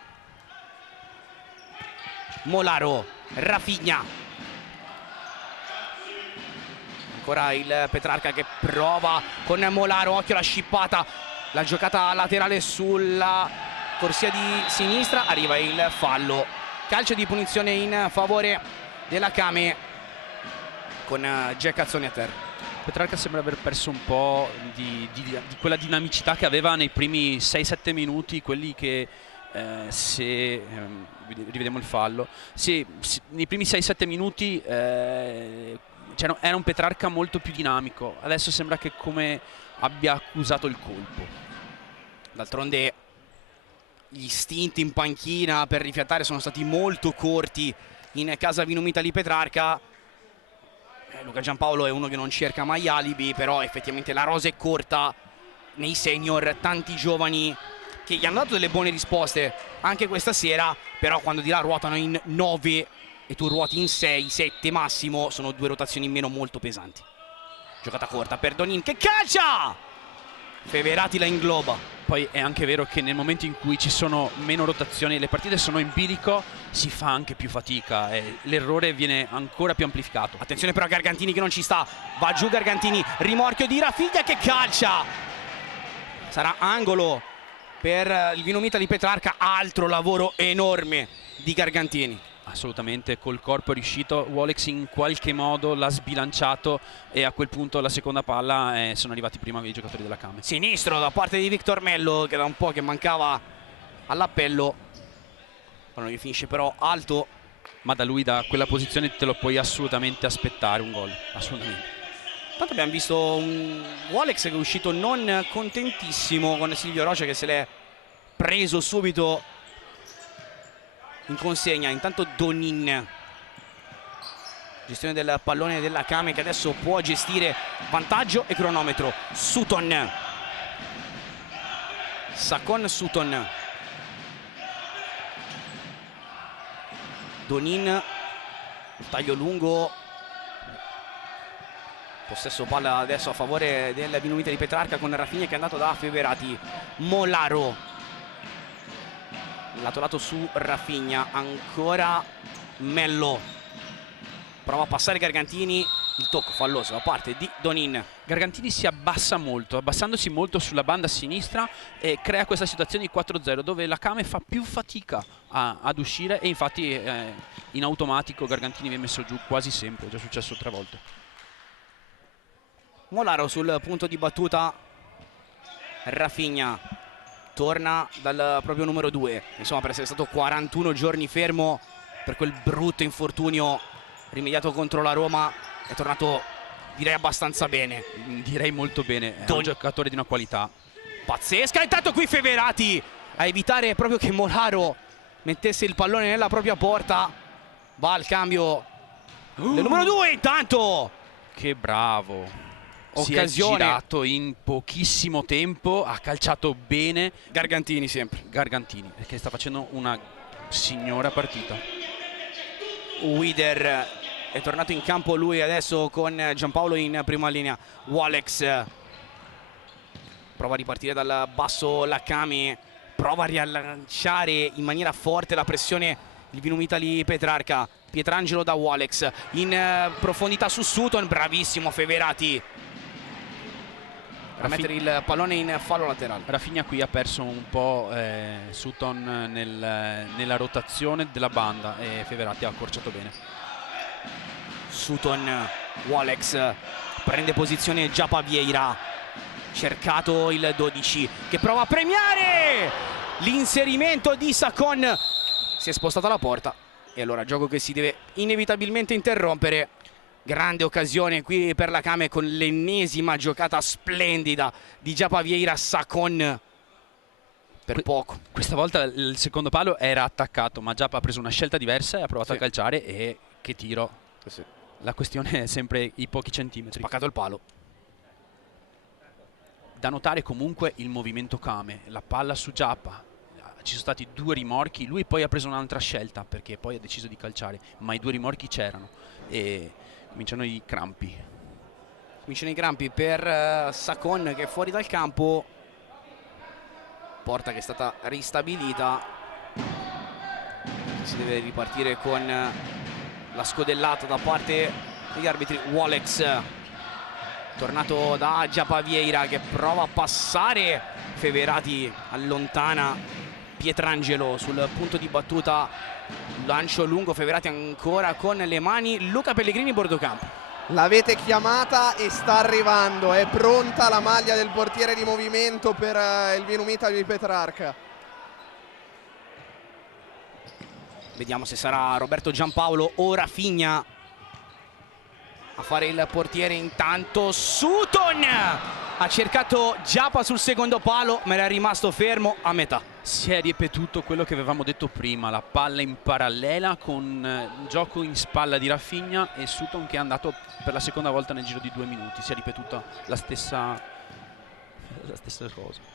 Molaro, Rafinha. Ancora il Petrarca che prova con Molaro, occhio alla scippata, la giocata laterale sulla corsia di sinistra, arriva il fallo. Calcio di punizione in favore della Kame con Giacazzoni a terra. Petrarca sembra aver perso un po' di quella dinamicità che aveva nei primi 6-7 minuti, quelli che se rivediamo il fallo, nei primi 6-7 minuti era un Petrarca molto più dinamico. Adesso sembra che come abbia accusato il colpo. D'altronde gli istinti in panchina per rifiatare sono stati molto corti in casa Vinum Italy Petrarca. Luca Giampaolo è uno che non cerca mai alibi, però effettivamente la rosa è corta nei senior, tanti giovani che gli hanno dato delle buone risposte anche questa sera, però quando di là ruotano in 9 e tu ruoti in 6, 7 massimo, sono 2 rotazioni in meno molto pesanti. Giocata corta per Donin che calcia! Feverati la ingloba. Poi è anche vero che nel momento in cui ci sono meno rotazioni e le partite sono in bilico, si fa anche più fatica e l'errore viene ancora più amplificato. Attenzione però a Gargantini che non ci sta, va giù Gargantini, rimorchio di Rafinha che calcia. Sarà angolo per il Vinum Italy Petrarca, altro lavoro enorme di Gargantini. Assolutamente, col corpo è riuscito, Wolex in qualche modo l'ha sbilanciato e a quel punto la seconda palla sono arrivati prima i giocatori della Came. Sinistro da parte di Victor Mello che da un po' che mancava all'appello, non gli finisce però alto. Ma da lui, da quella posizione, te lo puoi assolutamente aspettare un gol, assolutamente. Tanto abbiamo visto un Wolex che è uscito non contentissimo con Silvio Rocha che se l'è preso subito in consegna. Intanto Donin, gestione del pallone della Came che adesso può gestire vantaggio e cronometro. Sutton, Sakon Sutton, Donin, taglio lungo, possesso palla adesso a favore del Vinum Italy Petrarca con Rafinha che è andato da Feverati. Molaro, lato lato su Rafinha, ancora Mello, prova a passare Gargantini, il tocco falloso da parte di Donin. Gargantini si abbassa molto, abbassandosi molto sulla banda sinistra e crea questa situazione di 4-0 dove la Came fa più fatica ad uscire e infatti in automatico Gargantini viene messo giù quasi sempre, è già successo 3 volte. Molaro sul punto di battuta, Rafinha torna dal proprio numero 2, insomma per essere stato 41 giorni fermo per quel brutto infortunio rimediato contro la Roma è tornato direi abbastanza bene. Direi molto bene, è un giocatore di una qualità pazzesca. Intanto qui Feverati a evitare proprio che Molaro mettesse il pallone nella propria porta, va al cambio del numero 2. Intanto che bravo, occasione, si è girato in pochissimo tempo, ha calciato bene. Gargantini sempre, Gargantini che sta facendo una signora partita. Wider è tornato in campo lui adesso con Giampaolo in prima linea. Wolex prova a ripartire dal basso la Came, prova a rilanciare in maniera forte la pressione il Vinum Italy Petrarca. Pietrangelo da Wolex in profondità su Sutton, bravissimo Feverati a mettere il pallone in fallo laterale. Rafinha qui ha perso un po' Sutton nella rotazione della banda e Feverati ha accorciato bene. Sutton, Wolex prende posizione Giapa Vieira, cercato il 12 che prova a premiare l'inserimento di Sakon, si è spostata la porta e allora gioco che si deve inevitabilmente interrompere. Grande occasione qui per la Came con l'ennesima giocata splendida di Giapa Vieira. Sakon per poco. Questa volta il secondo palo era attaccato ma Giapa ha preso una scelta diversa e ha provato a calciare e che tiro. La questione è sempre i pochi centimetri. Spaccato il palo. Da notare comunque il movimento Came, la palla su Giapa, ci sono stati 2 rimorchi, lui poi ha preso un'altra scelta perché poi ha deciso di calciare, ma i 2 rimorchi c'erano e cominciano i crampi. Cominciano i crampi per Sakon che è fuori dal campo, porta che è stata ristabilita, si deve ripartire con la scodellata da parte degli arbitri. Wolex tornato da Giapa Vieira che prova a passare, Feverati allontana Pietrangelo sul punto di battuta, lancio lungo, Feverati ancora con le mani, Luca Pellegrini bordocampo. L'avete chiamata e sta arrivando, è pronta la maglia del portiere di movimento per il Vinum Italy Petrarca. Vediamo se sarà Roberto Giampaolo o Rafinha a fare il portiere. Intanto Sutton ha cercato Giappa sul secondo palo, ma era rimasto fermo a metà. Si è ripetuto quello che avevamo detto prima, la palla in parallela con il gioco in spalla di Rafinha e Sutton che è andato per la seconda volta nel giro di 2 minuti. Si è ripetuta la stessa cosa.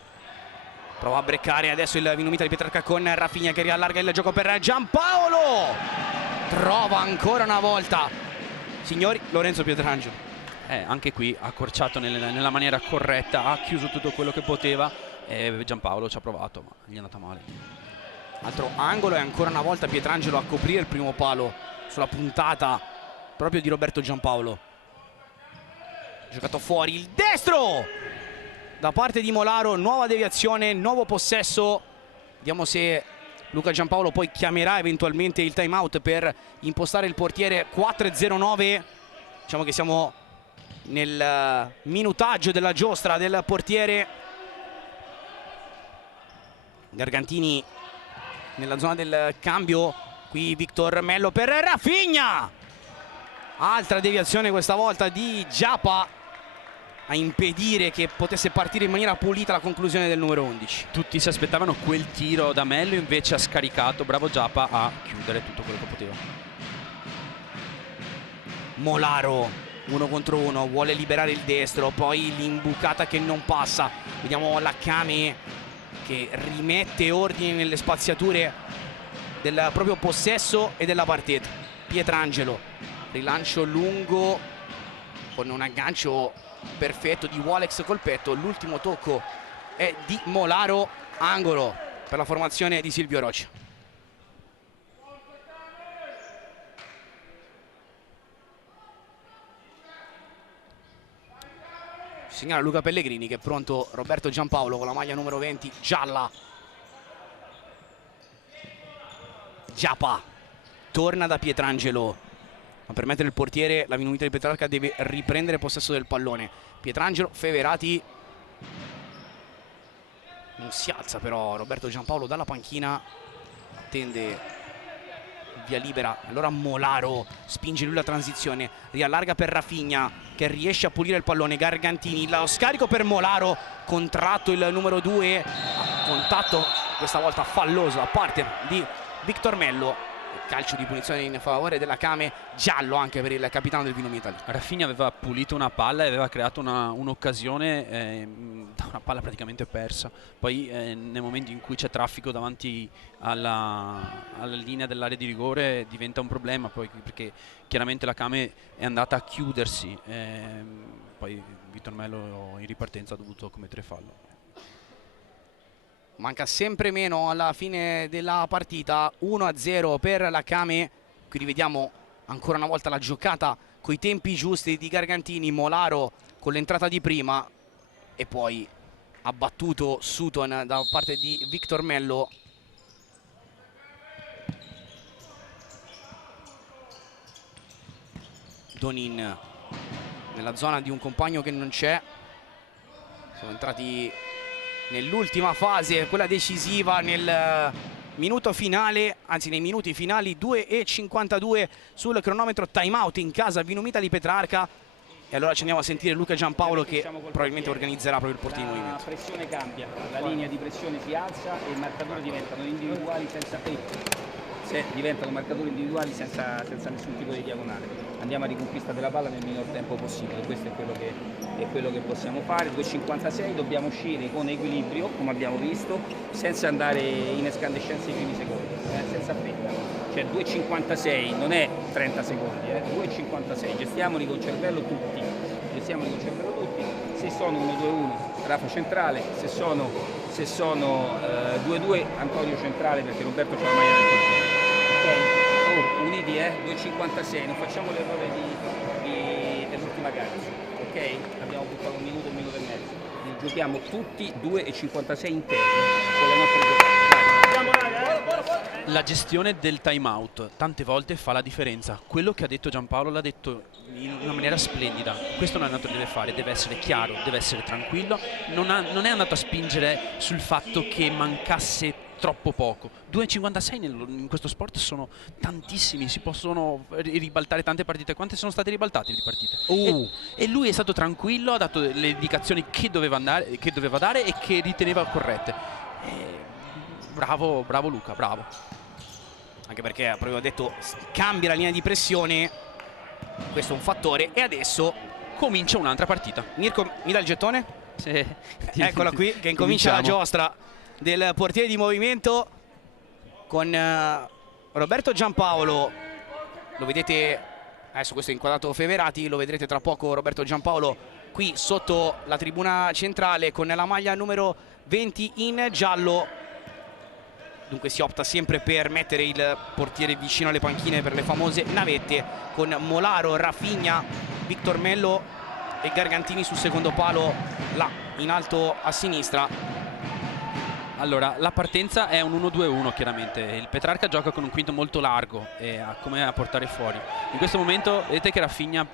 Prova a breccare adesso il Vinomita di Petrarca con Rafinha che riallarga il gioco per Giampaolo. Trova ancora una volta, signori, Lorenzo Pietrangelo. Anche qui ha accorciato nella maniera corretta, ha chiuso tutto quello che poteva e Giampaolo ci ha provato, ma gli è andata male. Altro angolo e ancora una volta Pietrangelo a coprire il primo palo sulla puntata proprio di Roberto Giampaolo. Giocato fuori il destro da parte di Molaro, nuova deviazione, nuovo possesso. Vediamo se Luca Giampaolo poi chiamerà eventualmente il time out per impostare il portiere. 4:09, diciamo che siamo nel minutaggio della giostra del portiere. Gargantini nella zona del cambio, qui Victor Mello per Rafinha. Altra deviazione questa volta di Giappa a impedire che potesse partire in maniera pulita la conclusione del numero 11. Tutti si aspettavano quel tiro da Mello, invece ha scaricato, bravo Giappa a chiudere tutto quello che poteva. Molaro 1 contro 1, vuole liberare il destro, poi l'imbucata che non passa. Vediamo la Kame che rimette ordine nelle spaziature del proprio possesso e della partita. Pietrangelo, rilancio lungo con un aggancio perfetto di Walex col petto. L'ultimo tocco è di Molaro, angolo per la formazione di Silvio Roccia. Segnala Luca Pellegrini che è pronto Roberto Giampaolo con la maglia numero 20 gialla. Giappa torna da Pietrangelo, ma per mettere il portiere la Vinomita di Petrarca deve riprendere possesso del pallone. Pietrangelo, Feverati, non si alza però Roberto Giampaolo dalla panchina, attende via libera. Allora Molaro spinge lui la transizione, riallarga per Rafinha che riesce a pulire il pallone. Gargantini, lo scarico per Molaro, contratto il numero 2, contatto questa volta falloso da parte di Victor Mello. Calcio di punizione in favore della Kame, giallo anche per il capitano del Vinomita. Rafinha aveva pulito una palla e aveva creato un'occasione da una palla praticamente persa. Poi nel momento in cui c'è traffico davanti alla linea dell'area di rigore diventa un problema, poi perché chiaramente la Kame è andata a chiudersi, poi Victor Mello in ripartenza ha dovuto commettere fallo. Manca sempre meno alla fine della partita, 1-0 per la Kame. Qui rivediamo ancora una volta la giocata coi tempi giusti di Gargantini. Molaro con l'entrata di prima e poi ha battuto Sutton da parte di Victor Mello. Donin nella zona di un compagno che non c'è. Sono entrati nell'ultima fase, quella decisiva, nel minuto finale, anzi nei minuti finali. 2:52 sul cronometro, time out in casa Vinomita di Petrarca. E allora ci andiamo a sentire Luca Giampaolo che probabilmente organizzerà proprio il portiere in movimento. La pressione cambia, la linea di pressione si alza e i marcatori diventano individuali senza nessun tipo di diagonale. Andiamo a riconquista della palla nel minor tempo possibile, questo è quello che possiamo fare. 2:56, dobbiamo uscire con equilibrio, come abbiamo visto, senza andare in escandescenza i primi secondi, senza fretta. Cioè 2:56 non è 30 secondi, 2:56, gestiamoli col cervello tutti, se sono 1-2-1 Rafa centrale, se sono 2-2 Antonio centrale perché Roberto c'ha la maglia del portiere. Okay. Uniti 2:56, non facciamo l'errore dell'ultima gara, ok? Abbiamo buttato un minuto e mezzo, li giochiamo tutti 2:56 interi con le nostre giocate. La gestione del time out tante volte fa la differenza. Quello che ha detto Giampaolo l'ha detto in una maniera splendida. Questo un allenatore deve fare, deve essere chiaro, deve essere tranquillo. Non è andato a spingere sul fatto che mancasse troppo poco. 2,56 in questo sport sono tantissimi, si possono ribaltare tante partite. Quante sono state ribaltate di partite? E lui è stato tranquillo, ha dato le indicazioni che doveva dare e che riteneva corrette. Bravo Luca, bravo. Anche perché proprio detto cambia la linea di pressione, questo è un fattore. E adesso comincia un'altra partita. Mirko, mi dà il gettone? Sì. Eccola qui che incomincia la giostra del portiere di movimento con Roberto Giampaolo. Lo vedete adesso, questo è inquadrato Feverati, lo vedrete tra poco. Roberto Giampaolo qui sotto la tribuna centrale con la maglia numero 20 in giallo. Dunque si opta sempre per mettere il portiere vicino alle panchine per le famose navette, con Molaro, Rafinha, Victor Mello e Gargantini sul secondo palo là in alto a sinistra. Allora, la partenza è un 1-2-1 chiaramente. Il Petrarca gioca con un quinto molto largo e ha come a portare fuori. In questo momento vedete che Rafinha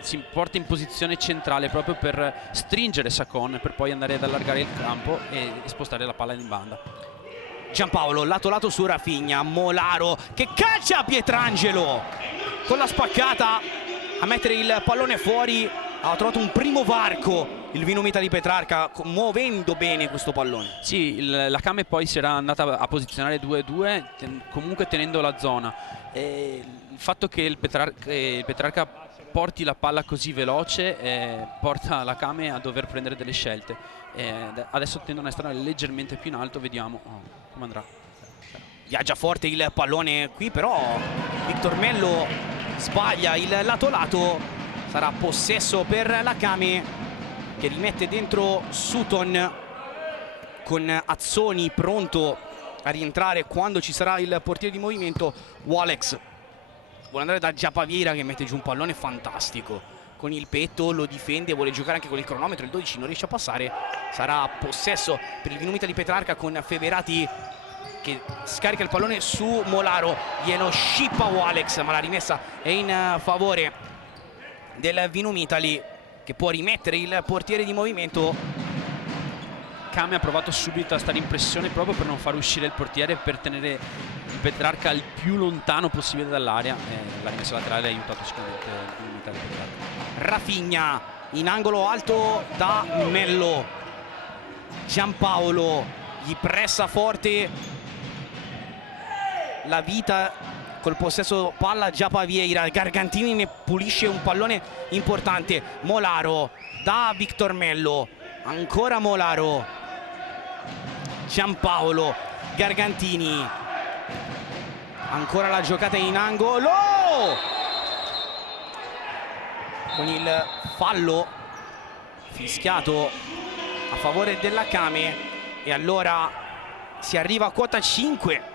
si porta in posizione centrale proprio per stringere Sacon, per poi andare ad allargare il campo e spostare la palla in banda. Giampaolo lato su Rafinha, Molaro che calcia Pietrangelo con la spaccata a mettere il pallone fuori. Ha trovato un primo varco il Vinomita di Petrarca, muovendo bene questo pallone. Sì, la Kame poi si era andata a posizionare 2-2, comunque tenendo la zona. Il fatto che il Petrarca porti la palla così veloce porta la Kame a dover prendere delle scelte. Adesso tendono a stare leggermente più in alto, vediamo come andrà. Viaggia forte il pallone qui, però Victor Mello sbaglia il lato. Sarà possesso per la Kame, che rimette dentro Sutton con Azzoni pronto a rientrare quando ci sarà il portiere di movimento. Walex vuole andare da Giapaviera che mette giù un pallone fantastico con il petto, lo difende, vuole giocare anche con il cronometro, il 12 non riesce a passare. Sarà possesso per il Vinomita di Petrarca con Feverati che scarica il pallone su Molaro, glielo scippa Walex, ma la rimessa è in favore del Vinumitali, che può rimettere il portiere di movimento. Kame ha provato subito a stare in pressione proprio per non far uscire il portiere, per tenere il Petrarca il più lontano possibile dall'area. La rimessa laterale ha aiutato sicuramente il Vinumitali. Rafinha in angolo alto da Mello. Giampaolo gli pressa forte la vita col possesso palla Giapaviera. Gargantini ne pulisce un pallone importante. Molaro da Victor Mello, ancora Molaro, Giampaolo, Gargantini, ancora la giocata in angolo con il fallo fischiato a favore della Kame, e allora si arriva a quota 5.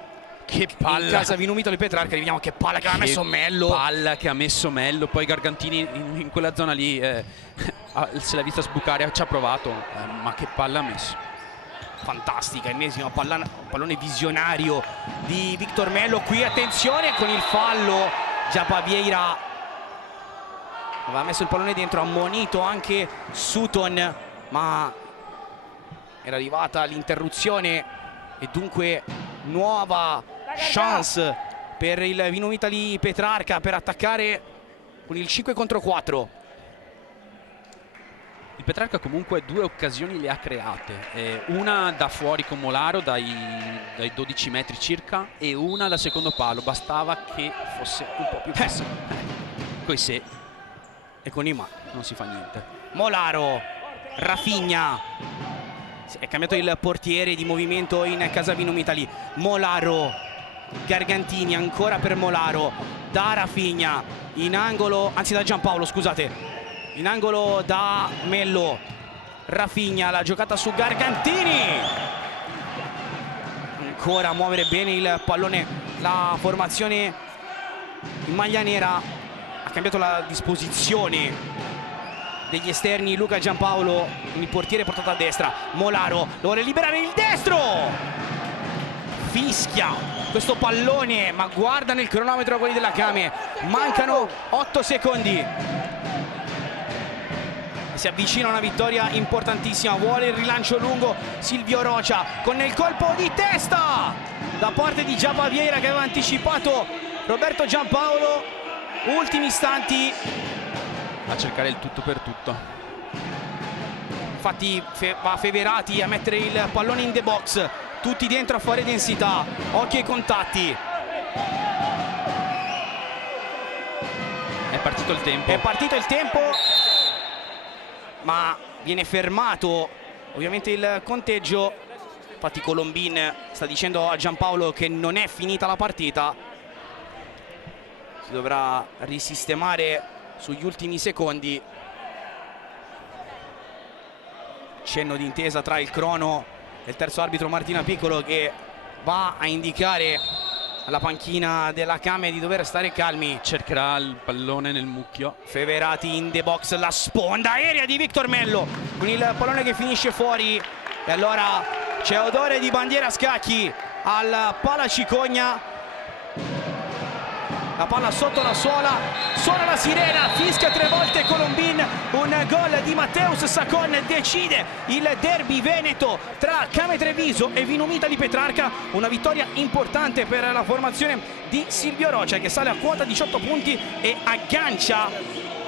Che palla in casa Vinumitali Petrarca. Vediamo che palla che ha messo Mello. Palla che ha messo Mello. Poi Gargantini in quella zona lì se l'ha vista sbucare, ci ha provato, ma che palla ha messo. Fantastica, ennesimo pallone visionario di Victor Mello. Qui attenzione con il fallo. Giapaviera aveva messo il pallone dentro, ha ammonito anche Sutton, ma era arrivata l'interruzione e dunque nuova chance per il Vinumitali Petrarca per attaccare con il 5 contro 4. Il Petrarca comunque 2 occasioni le ha create, una da fuori con Molaro dai 12 metri circa e una da secondo palo. Bastava che fosse un po' più fissa. Coi se e con i ma non si fa niente. Molaro, Rafinha, è cambiato il portiere di movimento in casa Vinumitali. Molaro, Gargantini ancora per Molaro, da Rafinha in angolo, anzi da Giampaolo, scusate, in angolo da Mello. Rafinha, la giocata su Gargantini, ancora a muovere bene il pallone la formazione in maglia nera. Ha cambiato la disposizione degli esterni Luca Giampaolo, il portiere portato a destra. Molaro lo vuole liberare, il destro fischia questo pallone, ma guardano il cronometro quelli della Kame, mancano 8 secondi. Si avvicina una vittoria importantissima, vuole il rilancio lungo Silvio Rocha con il colpo di testa da parte di Giappa Vieira che aveva anticipato Roberto Giampaolo. Ultimi istanti a cercare il tutto per tutto. Infatti va Feverati a mettere il pallone in the box, tutti dentro a fare densità, occhio ai contatti. È partito il tempo. È partito il tempo, ma viene fermato ovviamente il conteggio. Infatti Colombin sta dicendo a Giampaolo che non è finita la partita, si dovrà risistemare sugli ultimi secondi. Cenno d'intesa tra il crono e il terzo arbitro Martina Piccolo, che va a indicare alla panchina della Kame di dover stare calmi. Cercherà il pallone nel mucchio. Feverati in the box, la sponda aerea di Victor Mello con il pallone che finisce fuori, e allora c'è odore di bandiera a scacchi al Pala Cicogna. La palla sotto la suola, suona la sirena, fischia 3 volte Colombin, un gol di Matteus Sacon decide il derby veneto tra Kame Treviso e Vinumita di Petrarca. Una vittoria importante per la formazione di Silvio Rocha, che sale a quota 18 punti e aggancia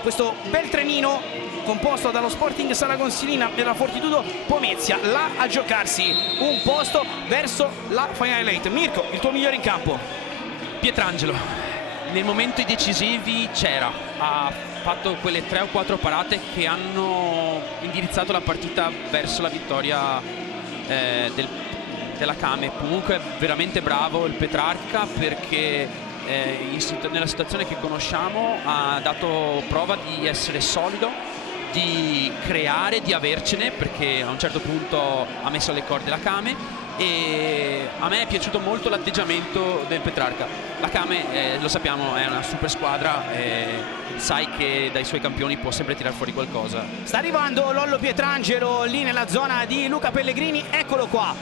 questo bel trenino composto dallo Sporting Sala Consilina e dalla Fortitudo Pomezia là a giocarsi un posto verso la Final 8. Mirko, il tuo migliore in campo? Pietrangelo. Nei momenti decisivi c'era, ha fatto quelle 3 o 4 parate che hanno indirizzato la partita verso la vittoria della Kame. Comunque è veramente bravo il Petrarca, perché nella situazione che conosciamo ha dato prova di essere solido, di creare, di avercene, perché a un certo punto ha messo alle corde la Kame. E a me è piaciuto molto l'atteggiamento del Petrarca. La Kame, lo sappiamo, è una super squadra, sai che dai suoi campioni può sempre tirar fuori qualcosa. Sta arrivando Lollo Pietrangelo lì nella zona di Luca Pellegrini, eccolo qua,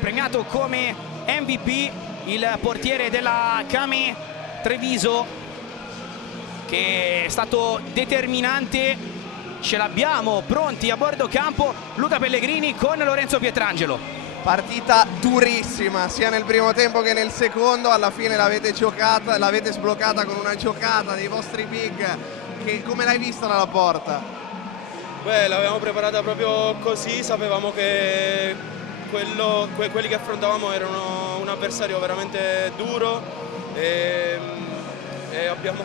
premiato come MVP il portiere della Kame Treviso, che è stato determinante. Ce l'abbiamo pronti a bordo campo Luca Pellegrini con Lorenzo Pietrangelo. Partita durissima sia nel primo tempo che nel secondo, alla fine l'avete giocata, l'avete sbloccata con una giocata dei vostri big. Che come l'hai vista dalla porta? Beh, l'avevamo preparata proprio così, sapevamo che quelli che affrontavamo erano un avversario veramente duro e abbiamo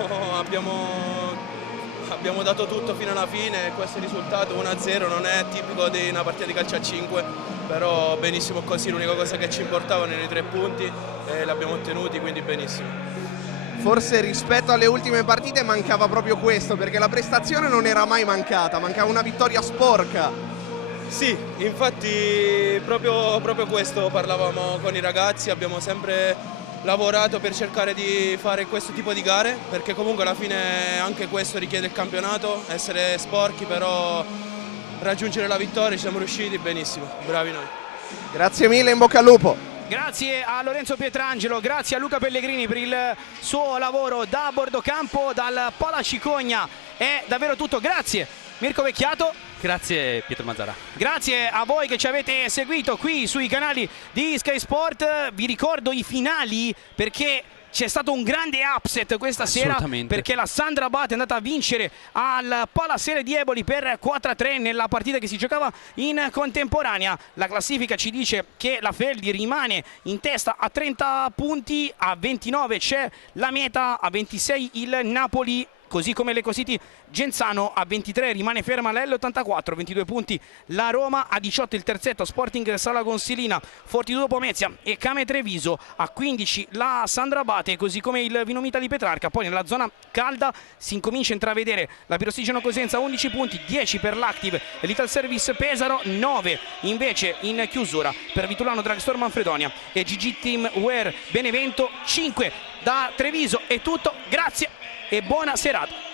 dato tutto fino alla fine, e questo risultato 1-0 non è tipico di una partita di calcio a 5, però benissimo così, l'unica cosa che ci importavano erano i 3 punti e li abbiamo ottenuti, quindi benissimo. Forse rispetto alle ultime partite mancava proprio questo, perché la prestazione non era mai mancata, mancava una vittoria sporca. Sì, infatti proprio questo parlavamo con i ragazzi, abbiamo sempre lavorato per cercare di fare questo tipo di gare, perché comunque alla fine anche questo richiede il campionato, essere sporchi, però raggiungere la vittoria ci siamo riusciti, benissimo, bravi noi. Grazie mille, in bocca al lupo. Grazie a Lorenzo Pietrangelo, grazie a Luca Pellegrini per il suo lavoro da bordo campo, dal Pala Cicogna. È davvero tutto, grazie Mirko Vecchiato. Grazie Pietro Mazzara. Grazie a voi che ci avete seguito qui sui canali di Sky Sport. Vi ricordo i finali, perché c'è stato un grande upset questa sera, perché la Sandra Abate è andata a vincere al Palasele di Eboli per 4-3 nella partita che si giocava in contemporanea. La classifica ci dice che la Feldi rimane in testa a 30 punti, a 29 c'è la Meta, a 26 il Napoli, così come l'Ecocity Genzano, a 23 rimane ferma l'L84, 22 punti la Roma, a 18 il terzetto Sporting Sala Consilina, Fortitudo Pomezia e Kame Treviso, a 15 la Sandra Abate, così come il Vinumita di Petrarca. Poi nella zona calda si incomincia a intravedere la Pirostigeno Cosenza, 11 punti, 10 per l'Active e l'Ital Service Pesaro, 9 invece in chiusura per Vitulano Dragstorm Manfredonia e GG Team Wear Benevento. 5 da Treviso. È tutto, grazie e buona serata.